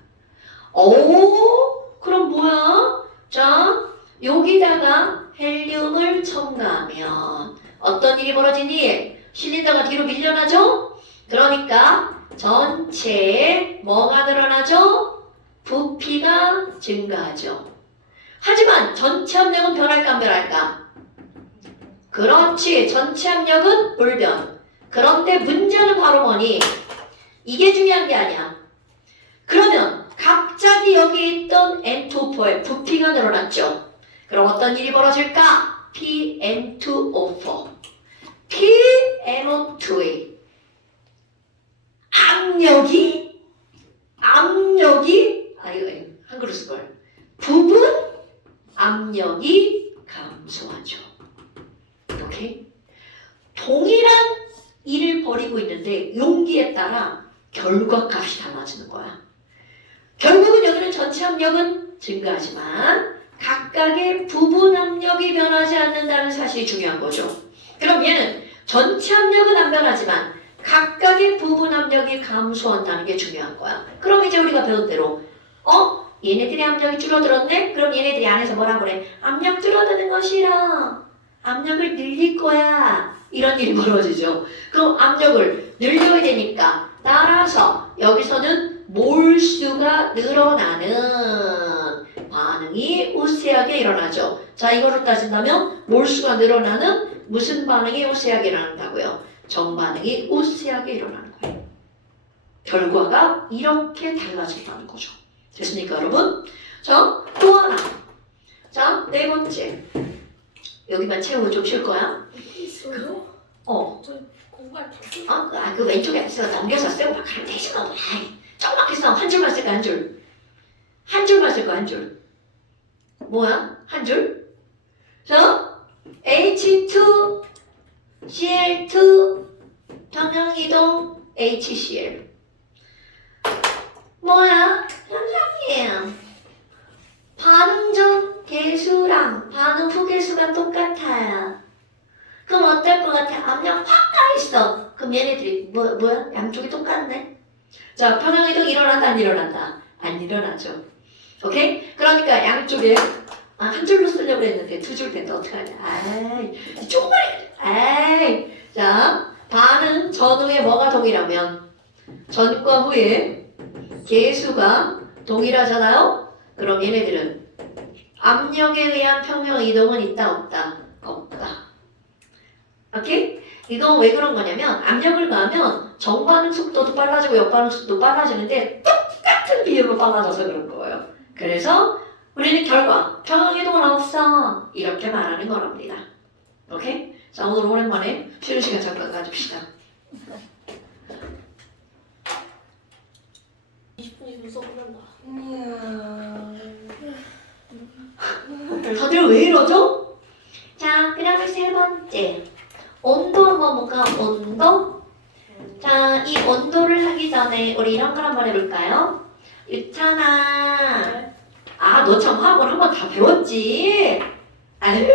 오, 그럼 뭐야? 자, 여기다가 헬륨을 첨가하면 어떤 일이 벌어지니? 실린더가 뒤로 밀려나죠? 그러니까 전체에 뭐가 늘어나죠? 부피가 증가하죠. 하지만 전체 압력은 변할까 안 변할까? 그렇지. 전체 압력은 불변. 그런데 문제는 바로 뭐니? 이게 중요한 게 아니야. 그러면 갑자기 여기 있던 N2O4의 부피가 늘어났죠. 그럼 어떤 일이 벌어질까? PN2O4 PNO2의 압력이 한글로 쓸걸. 부분 압력이 감소하죠. 오케이? 동일한 일을 벌이고 있는데 용기에 따라 결과값이 달라지는 거야. 결국은 여기는 전체 압력은 증가하지만 각각의 부분 압력이 변하지 않는다는 사실이 중요한 거죠. 그럼 얘는 전체 압력은 안 변하지만 각각의 부분 압력이 감소한다는 게 중요한 거야. 그럼 이제 우리가 배운 대로 얘네들의 압력이 줄어들었네? 그럼 얘네들이 안에서 뭐라 그래? 압력 줄어드는 것이라 압력을 늘릴 거야. 이런 일이 벌어지죠. 그럼 압력을 늘려야 되니까 따라서 여기서는 몰수가 늘어나는 반응이 우세하게 일어나죠. 자, 이거를 따진다면 몰수가 늘어나는 무슨 반응이 우세하게 일어난다고요? 정반응이 우세하게 일어나는 거예요. 결과가 이렇게 달라진다는 거죠. 됐습니까, 여러분? 자, 또 하나. 자, 네 번째. 여기만 채우고 좀 쉴 거야? 있어요? 저 공부할 때 쓰- 그 왼쪽에 있어. 넘겨서 쓰고 막 하면 되지 뭐. 조그맣게 써. 한 줄만 쓸까, 한 줄? 한 줄만 쓸까, 한 줄? 뭐야? 한 줄? 자, H2, Cl2, 평형이동, HCl. 뭐야? 선생님. 반응 전 개수랑 반응 후 개수가 똑같아요. 그럼 어떨 것 같아? 압력 확 가있어. 그럼 얘네들이 뭐야? 양쪽이 똑같네. 자, 평형이동 일어난다 안 일어난다? 안 일어나죠. 오케이? 그러니까 양쪽에 한 줄로 쓰려고 했는데 두 줄 된다. 어떡하냐? 아이, 조금만. 자, 반응 전후에 뭐가 동일하면 전과 후에 개수가 동일하잖아요? 그럼 얘네들은 압력에 의한 평형 이동은 있다 없다? 없다. 오케이? 이건 왜 그런 거냐면 압력을 가하면 정반응 속도도 빨라지고 역반응 속도도 빨라지는데 똑같은 비율로 빨라져서 그런 거예요. 그래서 우리는 결과 평형 이동은 없어 이렇게 말하는 거랍니다. 오케이? 자, 오늘 오랜만에 쉬는 시간 잠깐 가집시다. 20분이 벌써 끝난다. 다들 왜 이러죠? 자, 그 다음에 세 번째 온도 한번 볼까? 온도? 자, 이 온도를 하기 전에 우리 이런 걸 한번 해볼까요? 있잖아. 너 참 화학을 한번 다 배웠지? 아유.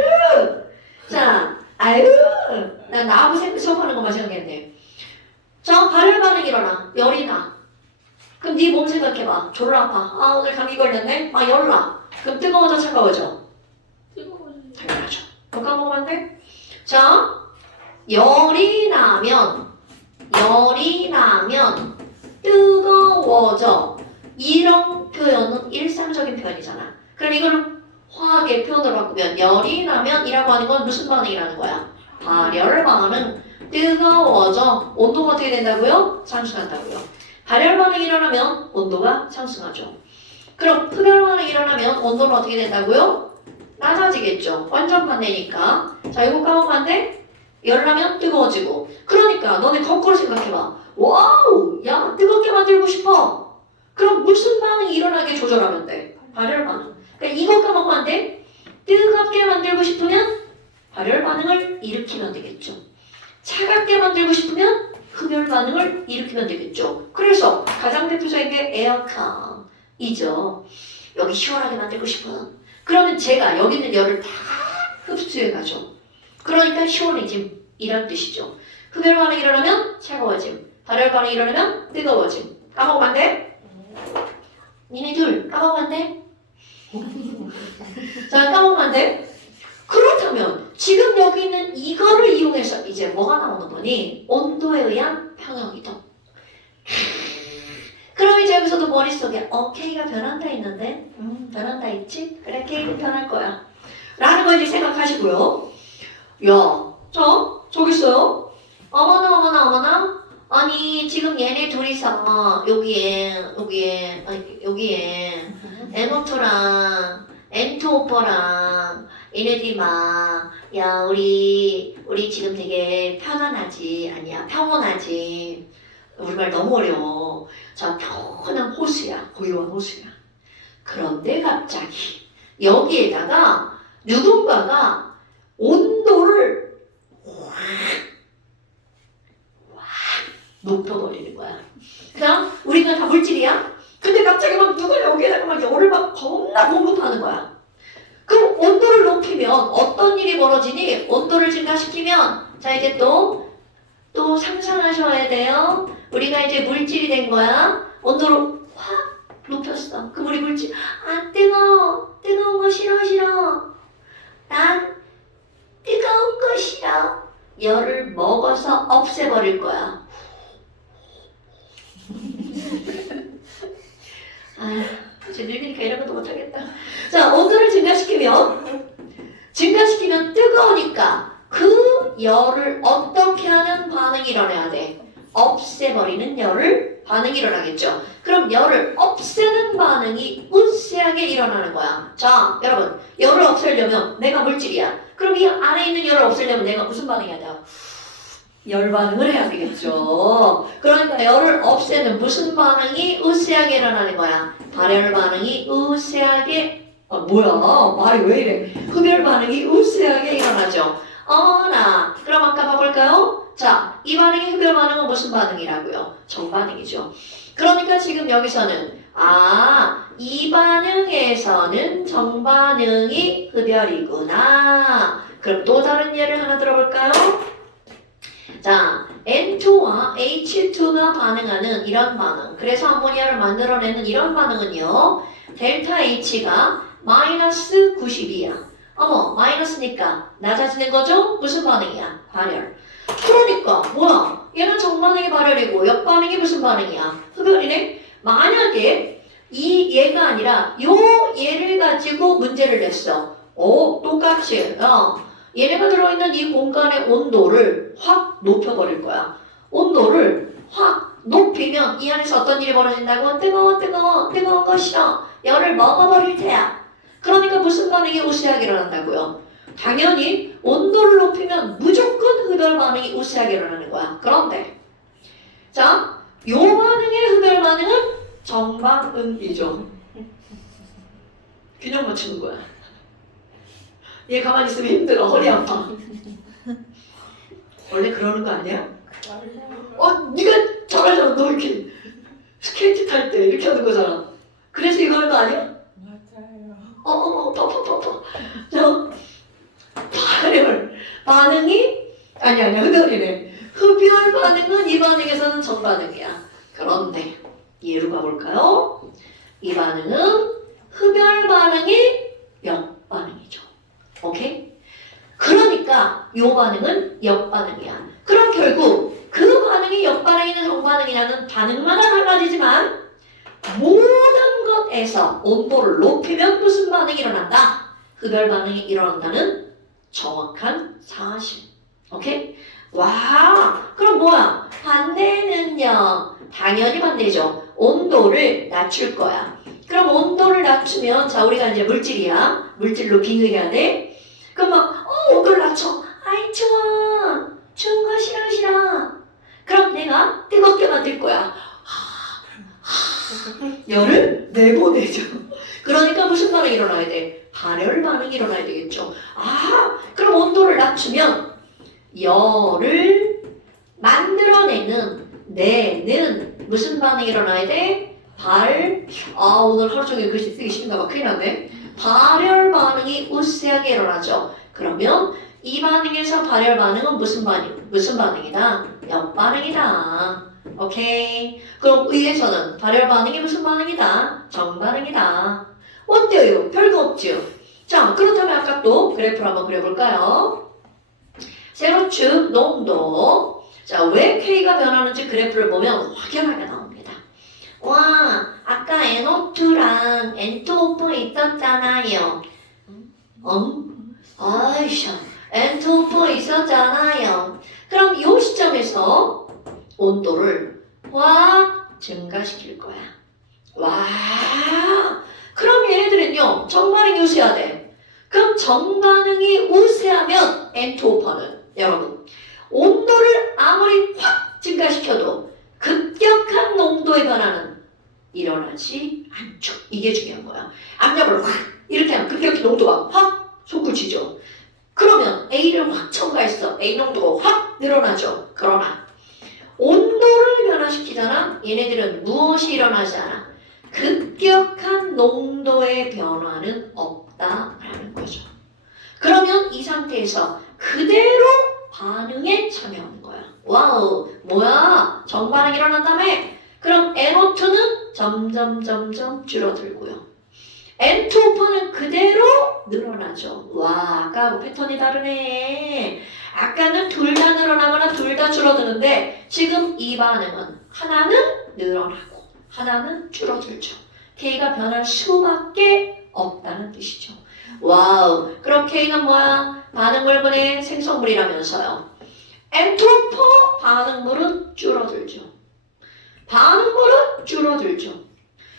자, 아유. 나 나하고 수업하는 것만 생각했네. 자, 발열 반응 일어나. 열이 나. 그럼 네 몸 생각해봐. 졸라 아파. 오늘 감기 걸렸네? 열나. 그럼 뜨거워져 차가워져? 뜨거워지. 당연하죠. 더 까먹으면 안 돼? 자, 열이 나면 뜨거워져. 이런 표현은 일상적인 표현이잖아. 그럼 이거는 화학의 표현으로 바꾸면 열이 나면 이라고 하는 건 무슨 반응이라는 거야? 발열 반응. 뜨거워져. 온도가 어떻게 된다고요? 상승한다고요. 발열 반응이 일어나면 온도가 상승하죠. 그럼 흡열 반응이 일어나면 온도는 어떻게 된다고요? 낮아지겠죠. 완전 반대니까. 자, 이거 까먹으면 안 돼? 열나면 뜨거워지고. 그러니까 너네 거꾸로 생각해봐. 와우! 야, 뜨겁게 만들고 싶어. 그럼 무슨 반응이 일어나게 조절하면 돼? 발열 반응. 그러니까 이거 까먹으면 안 돼? 뜨겁게 만들고 싶으면 발열 반응을 일으키면 되겠죠. 차갑게 만들고 싶으면 흡열 반응을 일으키면 되겠죠. 그래서 가장 대표적인 게 에어컨이죠. 여기 시원하게 만들고 싶은. 그러면 제가 여기 있는 열을 다 흡수해 가죠. 그러니까 시원해짐. 이런 뜻이죠. 흡열 반응이 일어나면 차가워짐. 발열 반응이 일어나면 뜨거워짐. 까먹으면 안 돼? 니네 둘 까먹으면 안 돼? 자, 까먹으면 안 돼? 그렇다면 지금 여기 있는 이거를 이용해서 이제 뭐가 나오는 거니? 온도에 의한 평형이동. 그럼 이제 여기서도 머릿속에 K가 변한다 있는데 변한다 있지? 그래, K는 변할 거야 라는 거 이제 생각하시고요. 야, 저기 있어요. 어머나 아니 지금 얘네 둘이서 여기에 에노토랑 엔토 오빠랑 얘네들이 막 야 우리 지금 되게 편안하지 아니야 평온하지 우리말 너무 어려워. 자, 평온한 호수야. 고요한 호수야. 그런데 갑자기 여기에다가 누군가가 온도를 확 높여버리는 거야. 그냥 우리가 다 물질이야. 근데 갑자기 막 누가 여기에다가 막 열을 막 겁나 공급하는 거야. 그럼 온도를 높이면 어떤 일이 벌어지니? 온도를 증가시키면 자 이제 또 상상하셔야 돼요. 우리가 이제 물질이 된 거야. 온도를 확 높였어. 그럼 우리 물질 뜨거운 거 싫어. 난 뜨거운 거 싫어. 열을 먹어서 없애버릴 거야. 아휴, 이제 늙으니까 이런 것도 못하겠다. 자, 온도를 증가시키면 뜨거우니까 그 열을 어떻게 하는 반응이 일어나야 돼? 없애버리는 반응이 일어나겠죠. 그럼 열을 없애는 반응이 우세하게 일어나는 거야. 자, 여러분, 열을 없애려면 내가 물질이야. 그럼 이 안에 있는 열을 없애려면 내가 무슨 반응해야 돼요? 열 반응을 해야 되겠죠. 그러니까 열을 없애는 무슨 반응이 우세하게 일어나는 거야? 발열 반응이 우세하게 말이 왜 이래? 흡열 반응이 우세하게 일어나죠. 그럼 아까 봐볼까요? 자, 이 반응이 흡열 반응은 무슨 반응이라고요? 정반응이죠. 그러니까 지금 여기서는 이 반응에서는 정반응이 흡열이구나. 그럼 또 다른 예를 하나 들어볼까요? 자, N2와 H2가 반응하는 이런 반응. 그래서 암모니아를 만들어내는 이런 반응은요. 델타 H가 마이너스 90이야. 마이너스니까 낮아지는 거죠? 무슨 반응이야? 발열. 그러니까 뭐야? 얘는 정반응이 발열이고 옆반응이 무슨 반응이야? 흡열이네? 만약에 얘가 아니라 얘를 가지고 문제를 냈어. 똑같이 얘네가 들어있는 이 공간의 온도를 확 높여버릴 거야. 온도를 확 높이면 이 안에서 어떤 일이 벌어진다고? 뜨거운 거 싫어. 열을 먹어버릴 테야. 그러니까 무슨 반응이 우세하게 일어난다고요? 당연히 온도를 높이면 무조건 흡열 반응이 우세하게 일어나는 거야. 그런데 자, 요 반응의 흡열 반응은 정반응이죠. 균형 맞추는 거야. 얘 가만히 있으면 힘들어. 허리 아파. 원래 그러는 거 아니야? 네가 잘하잖아. 너 이렇게 스케이트 탈 때 이렇게 하는 거잖아. 그래서 이거 하는 거 아니야? 맞아요. 발열 반응이 아니야 흡열이네. 흡열 반응은 이 반응에서는 정반응이야. 그런데 예로 가볼까요? 이 반응은 흡열 반응이 역반응이죠. 오케이? 그러니까 이 반응은 역반응이야. 그럼 결국 그 반응이 역반응이냐 정반응이냐는 반응마다 달라지지만 모든 것에서 온도를 높이면 무슨 반응이 일어난다? 흡열 반응이 일어난다는 정확한 사실. 오케이? 와, 그럼 뭐야? 반대는요? 당연히 반대죠. 온도를 낮출 거야. 그럼 온도를 낮추면 자 우리가 이제 물질이야. 물질로 비교해야 돼. 그럼 막 온도를 낮춰. 아이 추운 거 싫어. 그럼 내가 뜨겁게 만들 거야. 열을 내보내죠. 그러니까 무슨 반응이 일어나야 돼? 발열 반응이 일어나야 되겠죠. 그럼 온도를 낮추면 열을 내는 무슨 반응이 일어나야 돼? 오늘 하루 종일 글씨 쓰기 싫은가 봐. 큰일 났네. 발열 반응이 우세하게 일어나죠. 그러면 이 반응에서 발열 반응은 무슨 반응이다? 역반응이다. 오케이. 그럼 위에서는 발열 반응이 무슨 반응이다? 정반응이다. 어때요? 별거 없죠? 자, 그렇다면 아까 또 그래프를 한번 그려볼까요? 세로축 농도. 자, 왜 K가 변하는지 그래프를 보면 확연하게 나옵니다. 와, 아까 NO2랑 N2O4 있었잖아요. 아이씨, N2O4 있었잖아요. 그럼 이 시점에서 온도를 확 증가시킬 거야. 와, 그럼 얘네들은요, 정반응이 우세해야 돼. 그럼 정반응이 우세하면 N2O4는 여러분, 온도를 아무리 확 증가시켜도 급격한 농도의 변화는 일어나지 않죠. 이게 중요한 거야. 압력을 확 이렇게 하면 급격히 농도가 확 솟구치죠. 그러면 A를 확 첨가했어. A 농도가 확 늘어나죠. 그러나 온도를 변화시키잖아. 얘네들은 무엇이 일어나지 않아? 급격한 농도의 변화는 없다라는 거죠. 그러면 이 상태에서 그대로 반응에 참여하는 거야. 와우, 뭐야? 정반응 일어난다며? 그럼 NO2는 점점 줄어들고요. N2O4는 그대로 늘어나죠. 와, 아까하고 패턴이 다르네. 아까는 둘 다 늘어나거나 둘 다 줄어드는데 지금 이 반응은 하나는 늘어나고 하나는 줄어들죠. K가 변할 수밖에 없다는 뜻이죠. 와우, 그럼 K는 뭐야? 반응물분의 생성물이라면서요. N2O4 반응물은 줄어들죠. 반응물은 줄어들죠.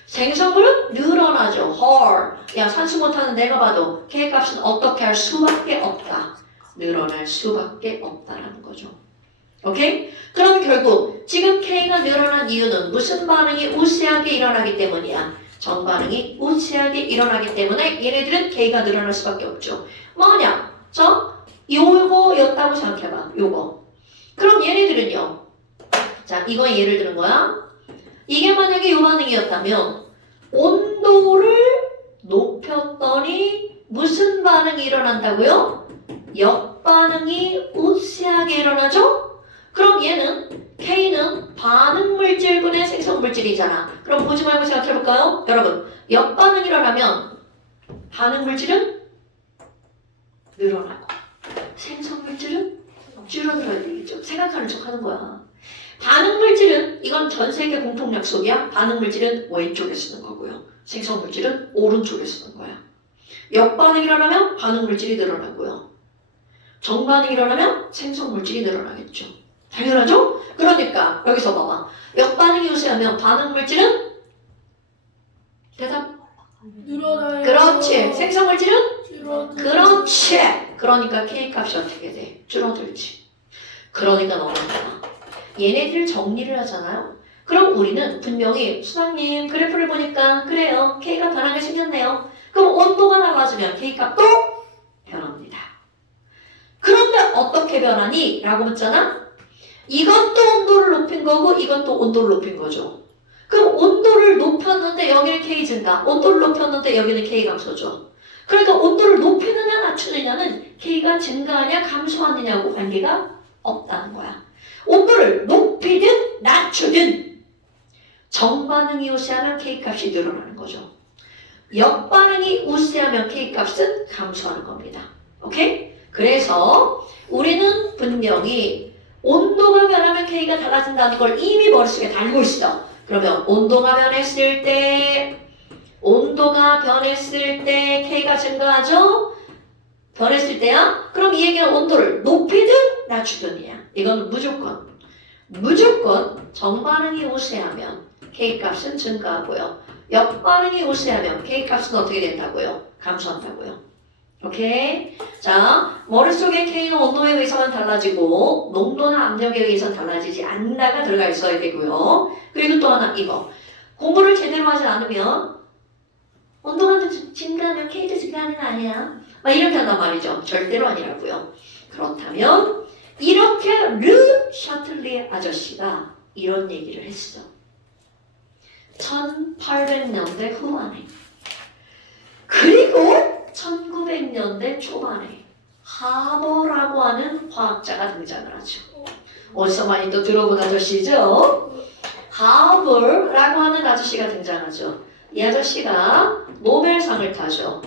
생성물은 늘어나죠. 헐, 야 산수 못하는 내가 봐도 K 값은 어떻게 할 수밖에 없다. 늘어날 수밖에 없다라는 거죠. 오케이? 그럼 결국 지금 K가 늘어난 이유는 무슨 반응이 우세하게 일어나기 때문이야? 정반응이 우세하게 일어나기 때문에 얘네들은 K가 늘어날 수밖에 없죠. 뭐냐? 요거였다고 생각해봐. 요거. 그럼 얘네들은요. 자, 이거 예를 드는 거야. 이게 만약에 요 반응이었다면 온도를 높였더니 무슨 반응이 일어난다고요? 역반응이 우세하게 일어나죠? 그럼 얘는 K는 반응물질분의 생성물질이잖아. 그럼 보지 말고 생각해볼까요? 여러분, 역반응이 일어나면 반응물질은 늘어나고 생성물질은 줄어들어야 되겠죠. 생각하는 척 하는 거야. 반응물질은 이건 전 세계 공통 약속이야. 반응물질은 왼쪽에 쓰는 거고요. 생성물질은 오른쪽에 쓰는 거야. 역반응이 일어나면 반응물질이 늘어나고요. 정반응이 일어나면 생성물질이 늘어나겠죠. 당연하죠? 그러니까 여기서 봐봐. 역반응이 우세하면 반응물질은 대답. 늘어나요. 그렇지. 생성물질은 줄어들. 그렇지. 그러니까 K값이 어떻게 돼? 줄어들지. 그러니까 너무하다. 얘네들 정리를 하잖아요. 그럼 우리는 분명히 수학님 그래프를 보니까 그래요. K가 변하게 생겼네요. 그럼 온도가 나가지면 K값도 변합니다. 그런데 어떻게 변하니? 라고 묻잖아. 이것도 온도를 높인 거고 이것도 온도를 높인 거죠. 그럼 온도를 높였는데 여기는 K 증가, 온도를 높였는데 여기는 K 감소죠. 그러니까 온도를 높이느냐 낮추느냐는 K가 증가하냐 감소하느냐고 관계가 없다는 거야. 온도를 높이든 낮추든 정반응이 우세하면 K값이 늘어나는 거죠. 역반응이 우세하면 K값은 감소하는 겁니다. 오케이? 그래서 우리는 분명히 온도가 변하면 K가 달라진다는 걸 이미 머릿속에 달고 있어. 그러면 온도가 변했을 때 K가 증가하죠? 변했을 때야? 그럼 이 얘기는 온도를 높이든 낮추든이야. 이건 무조건 정반응이 우세하면 K값은 증가하고요. 역반응이 우세하면 K값은 어떻게 된다고요? 감소한다고요. 오케이? 자, 머릿속에 K는 온도에 의해서만 달라지고 농도나 압력에 의해서 달라지지 않는다가 들어가 있어야 되고요. 그리고 또 하나 이거. 공부를 제대로 하지 않으면 온도가 증가하면 K도 증가하는 거 아니야? 막 이렇게 한단 말이죠. 절대로 아니라고요. 그렇다면 이렇게 르 샤틀리에 아저씨가 이런 얘기를 했어. 1800년대 후반에 그리고 1900년대 초반에 하버라고 하는 화학자가 등장을 하죠. 어디서 많이 또 들어본 아저씨죠? 하버라고 하는 아저씨가 등장하죠. 이 아저씨가 노벨상을 타죠.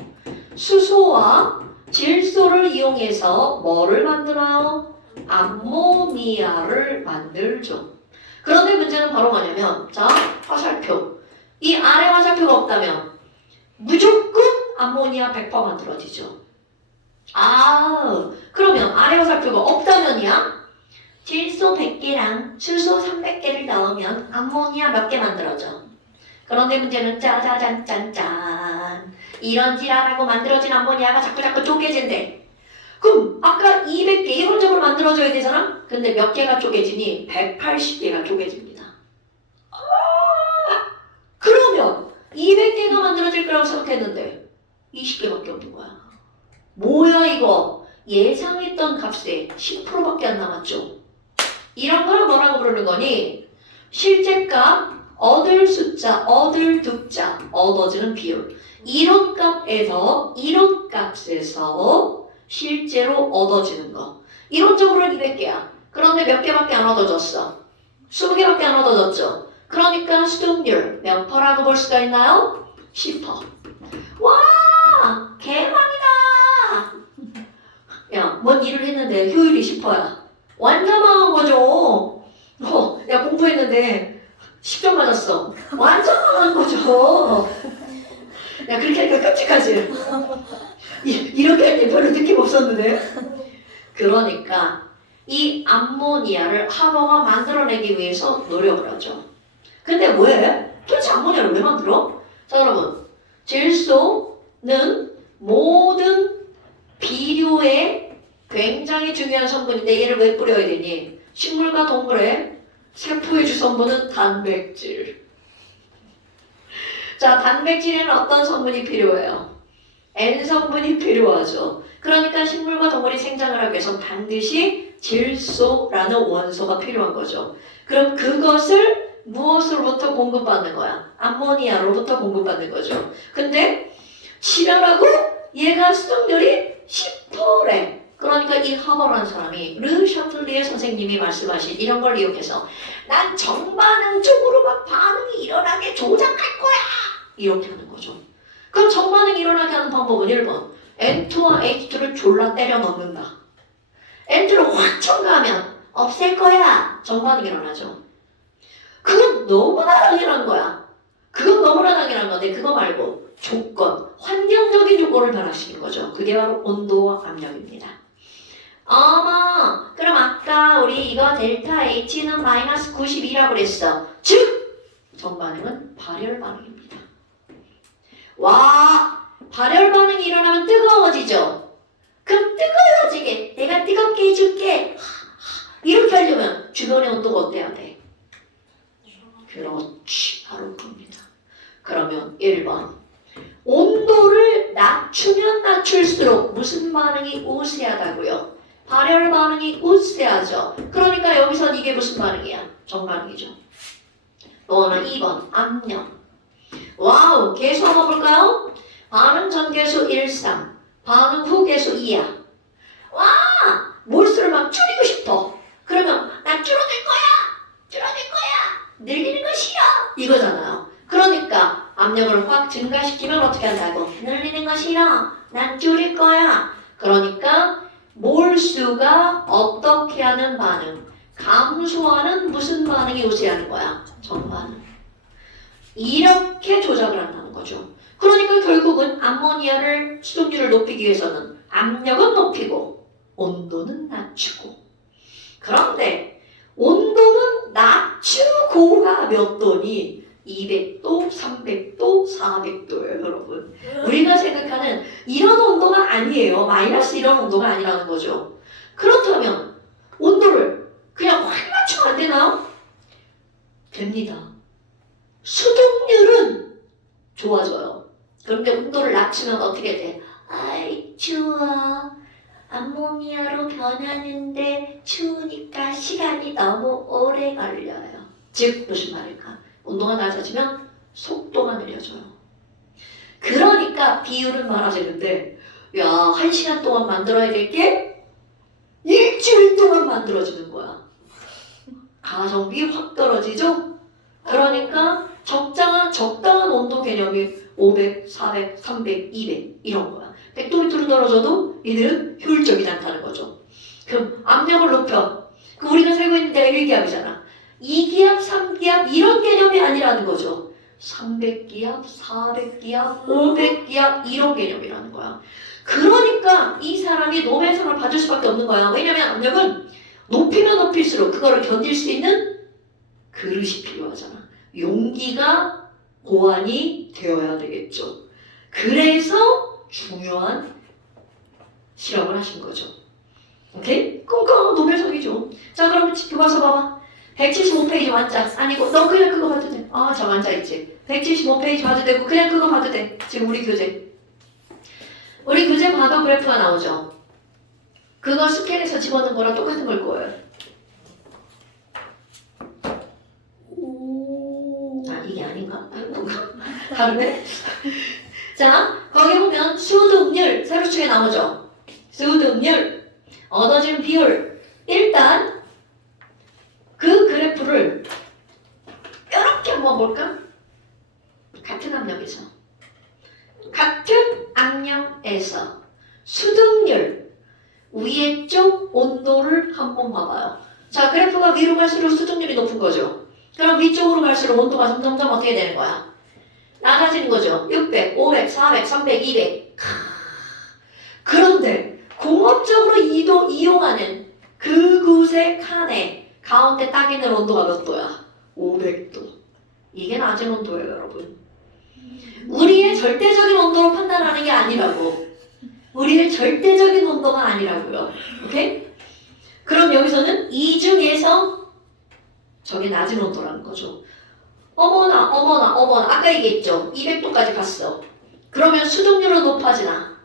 수소와 질소를 이용해서 뭐를 만들어요? 암모니아를 만들죠. 그런데 문제는 바로 뭐냐면, 자, 화살표. 이 아래 화살표가 없다면 무조건 암모니아 100% 만들어지죠. 아, 그러면 아래 화살표가 없다면이야? 질소 100개랑 수소 300개를 넣으면 암모니아 몇 개 만들어져? 그런데 문제는 짜자잔 짠짠, 이런 지랄하고 만들어진 암모니아가 자꾸 쪼개진대. 그럼 아까 200개 이런 쪽으로 만들어져야 되잖아? 근데 몇 개가 쪼개지니? 180개가 쪼개집니다. 그러면 200개가 만들어질 거라고 생각했는데 20개밖에 없는 거야. 뭐야 이거? 예상했던 값에 10%밖에 안 남았죠. 이런 걸 뭐라고 부르는 거니? 실제 값, 얻을 숫자, 얻을 득자, 얻어지는 비율. 이론값에서 실제로 얻어지는 거. 이론적으로는 200개야. 그런데 몇 개밖에 안 얻어졌어? 20개밖에 안 얻어졌죠. 그러니까 수득률 몇 퍼라고 볼 수가 있나요? 10%. 와! 개망이다! 야, 뭔 일을 했는데 효율이 10%야. 완전 망한 거죠. 야, 공부했는데 10점 맞았어. 완전 망한 거죠. 야, 그렇게 하니까 끔찍하지? 이렇게 할 때 별로 느낌 없었는데. 그러니까 이 암모니아를 하버가 만들어내기 위해서 노력을 하죠. 근데 왜? 도대체 암모니아를 왜 만들어? 자, 여러분, 질소는 모든 비료에 굉장히 중요한 성분인데 얘를 왜 뿌려야 되니? 식물과 동물의 세포의 주성분은 단백질. 자, 단백질에는 어떤 성분이 필요해요? N성분이 필요하죠. 그러니까 식물과 동물이 생장을 하기 위해서 반드시 질소라는 원소가 필요한 거죠. 그럼 그것을 무엇으로부터 공급받는 거야? 암모니아로부터 공급받는 거죠. 근데 치료라고 얘가 수득률이 10%래. 그러니까 이 하버라는 사람이 르 샤틀리에 선생님이 말씀하신 이런 걸 이용해서 난 정반응 쪽으로 막 반응이 일어나게 조작할 거야! 이렇게 하는 거죠. 그럼 정반응이 일어나게 하는 방법은 1번, N2와 H2를 졸라 때려 넣는다. N2를 확 첨가하면 없앨 거야! 정반응이 일어나죠. 그건 너무나 당연한 거야. 그건 너무나 당연한 건데 그거 말고 조건, 환경적인 요건을 변화시키는 거죠. 그게 바로 온도와 압력입니다. 어머, 그럼 아까 우리 이거 델타 H는 마이너스 92라고 그랬어. 즉, 정반응은 발열 반응입니다. 와, 발열 반응이 일어나면 뜨거워지죠? 그럼 뜨거워지게, 내가 뜨겁게 해줄게. 이렇게 하려면 주변의 온도가 어때야 돼? 그렇지, 바로 그겁니다. 그러면 1번, 온도를 낮추면 낮출수록 무슨 반응이 우세하다고요? 발열 반응이 우세하죠. 그러니까 여기선 이게 무슨 반응이야? 정반응이죠. 또 하나 2번, 압력. 와우, 계수 한번 볼까요? 반응 전 계수 1,3, 반응 후 계수 2야. 와, 몰수를 막 줄이고 싶어. 그러면 난 줄어들 거야. 늘리는 거 싫어. 이거잖아요. 그러니까 압력을 확 증가시키면 어떻게 한다고? 늘리는 거 싫어. 난 줄일 거야. 그러니까 몰수가 어떻게 하는 반응? 감소하는 무슨 반응이 우세하는 거야? 정반응. 이렇게 조작을 한다는 거죠. 그러니까 결국은 암모니아를 수독률을 높이기 위해서는 압력은 높이고 온도는 낮추고. 그런데 온도는 낮추고가 몇 도니? 200도, 300도, 400도예요, 여러분. 우리가 생각하는 이런 온도가 아니에요. 마이너스 이런 온도가 아니라는 거죠. 그렇다면 온도를 그냥 확 낮추면 안 되나요? 됩니다. 수독률은 좋아져요. 그런데 온도를 낮추면 어떻게 돼? 아이, 추워. 암모니아로 변하는데 추우니까 시간이 너무 오래 걸려요. 즉, 무슨 말일까? 온도가 낮아지면 속도가 느려져요. 그러니까 비율은 많아지는데 야, 1시간 동안 만들어야 될 게 일주일 동안 만들어지는 거야. 가성비 확 떨어지죠? 그러니까 적당한 온도 개념이 500, 400, 300, 200 이런 거야. 100도 밑으로 떨어져도 이들은 효율적이지 않다는 거죠. 그럼 압력을 높여. 그럼 우리가 살고 있는 데가 1기압이잖아. 2기압, 3기압 이런 개념이 아니라는 거죠. 300기압, 400기압, 500기압 이런 개념이라는 거야. 그러니까 이 사람이 노벨상을 받을 수밖에 없는 거야. 왜냐면 압력은 높이면 높일수록 그거를 견딜 수 있는 그릇이 필요하잖아. 용기가 보완이 되어야 되겠죠. 그래서 중요한 실험을 하신 거죠. 오케이? 그러니까 노벨상이죠. 자, 그럼 교과서 봐봐. 175페이지 완자. 아니고 너 그냥 그거 봐도 돼. 아, 저 완자 있지. 175페이지 봐도 되고 그냥 그거 봐도 돼. 지금 우리 교재. 우리 교재 봐도 그래프가 나오죠. 그거 스캔해서 집어넣은 거랑 똑같은 걸 거예요. 아, 이게 아닌가? 다르네? 자, 거기 보면 수득률 세로축에 나오죠. 수득률, 얻어진 비율. 일단 그 그래프를 이렇게 한번 볼까? 같은 압력에서 수득률 위에 쪽 온도를 한번 봐봐요. 자, 그래프가 위로 갈수록 수득률이 높은 거죠. 그럼 위쪽으로 갈수록 온도가 점점점 어떻게 되는 거야? 낮아지는 거죠. 600, 500, 400, 300, 200. 그런데 공업적으로 이용하는 그곳의 칸에 가운데 딱 있는 온도가 몇 도야? 500도. 이게 낮은 온도예요, 여러분. 우리의 절대적인 온도로 판단하는 게 아니라고. 우리의 절대적인 온도가 아니라고요. 오케이? 그럼 여기서는 이 중에서 저게 낮은 온도라는 거죠. 어머나. 아까 얘기했죠. 200도까지 갔어. 그러면 수동률은 높아지나?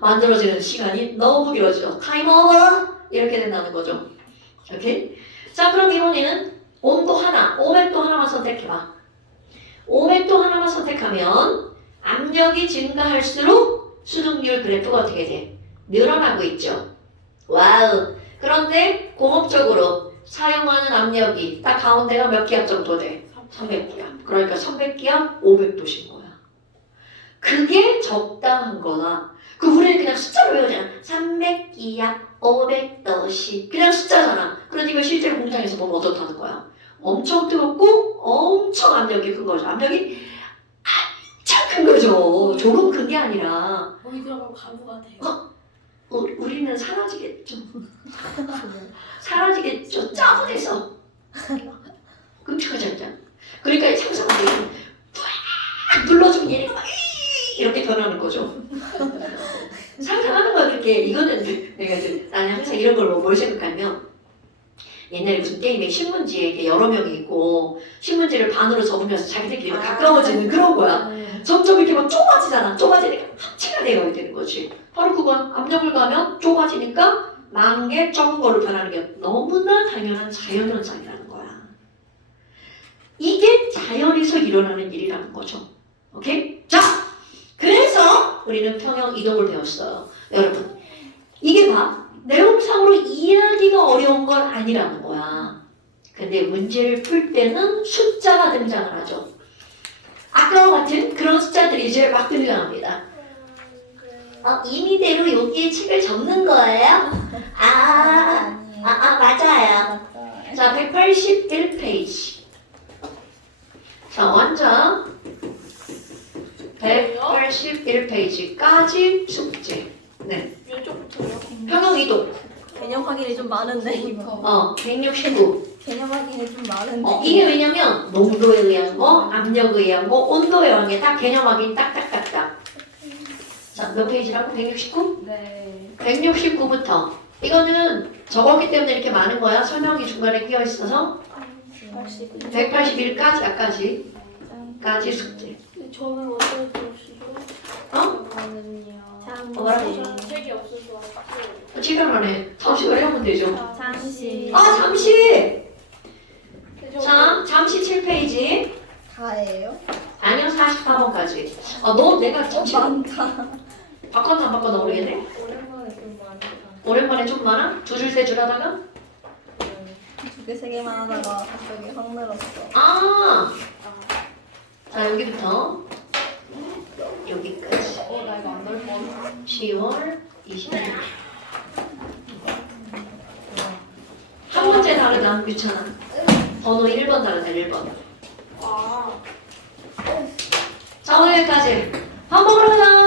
만들어지는 시간이 너무 길어져. 타임 오버! 이렇게 된다는 거죠. 오케이? 자, 그럼 이번에는 온도 하나, 500도 하나만 선택해봐. 500도 하나만 선택하면 압력이 증가할수록 수득률 그래프가 어떻게 돼? 늘어나고 있죠. 와우. 그런데 공업적으로 사용하는 압력이 딱 가운데가 몇 기압 정도 돼? 300기압. 그러니까 300기압, 500도신 거야. 그게 적당한 거다. 그 우리는 그냥 숫자로 외우잖아. 300기압, 500도씨. 그냥 숫자잖아. 그런데 이거 실제 공장에서 보면 어떻다는 거야? 엄청 뜨겁고 엄청 압력이 큰 거죠. 압력이 한참 큰 거죠. 조금 큰 게 아니라. 거기 들어가면 가루가 돼요. 우리는 사라지겠죠. 사라지겠죠. 짜부돼서. 끔찍하지 않냐? 그러니까 상상하면 쫙 눌러주면 얘네가 막 이렇게 변하는 거죠. 상상하는 거야 그렇게. 이거는 나는 항상 이런 걸 뭘 생각하면 옛날에 무슨 게임에 신문지에 이렇게 여러 명이 있고 신문지를 반으로 접으면서 자기들끼리 막 가까워지는 그런 거야. 점점 이렇게 막 좁아지잖아. 좁아지니까 합체가 되어야 되는 거지. 바로 그거야. 압력을 가면 좁아지니까 많은 게 적은 걸로 변하는 게 너무나 당연한 자연현상이라는 거야. 이게 자연에서 일어나는 일이라는 거죠. 오케이? 자, 그래서 우리는 평형 이동을 배웠어요. 여러분, 이게 내용상으로 이해하기가 어려운 건 아니라는 거야. 근데 문제를 풀 때는 숫자가 등장을 하죠. 아까와 같은 그런 숫자들이 이제 막 등장합니다. 임의대로 여기에 책을 적는 거예요? 맞아요. 자, 181페이지. 자, 완전 181페이지까지 숙제. 네. 왼쪽부터요? 평형 이동. 개념 확인이 좀 많은데 이거. 169. 개념 확인이 좀 많은데. 이게 왜냐면 농도에 의한 거, 압력에 의한 거, 온도에 의한 게 딱 개념 확인 딱딱딱딱. 자, 몇 페이지라고? 169? 네. 169부터. 이거는 적었기 때문에 이렇게 많은 거야. 설명이 중간에 끼어 있어서 181까지 까지 숙제. 저는 어떤 들었어요? 저는요. 저는 책이 없어서 시간 안에 잠시만 하면 되죠. 잠시. 잠시! 자, 잠시 7페이지. 다예요? 아니요, 44번까지. 너 내가 지금? 많다. 바꿨나 안 바꿨나 모르겠네. 오랜만에 좀 많다. 오랜만에 좀 많아? 두 줄 세 줄 하다가? 두 개, 세 개만 하다가 갑자기 확 늘었어. 아! 자 여기부터 여기까지 나 이거 안 넣을 뻔. 10월 26일 한 문제 다르다 유찬아. 번호 1번 다르다 1번. 아. 자 오늘 여기까지 밥 먹으러 가자.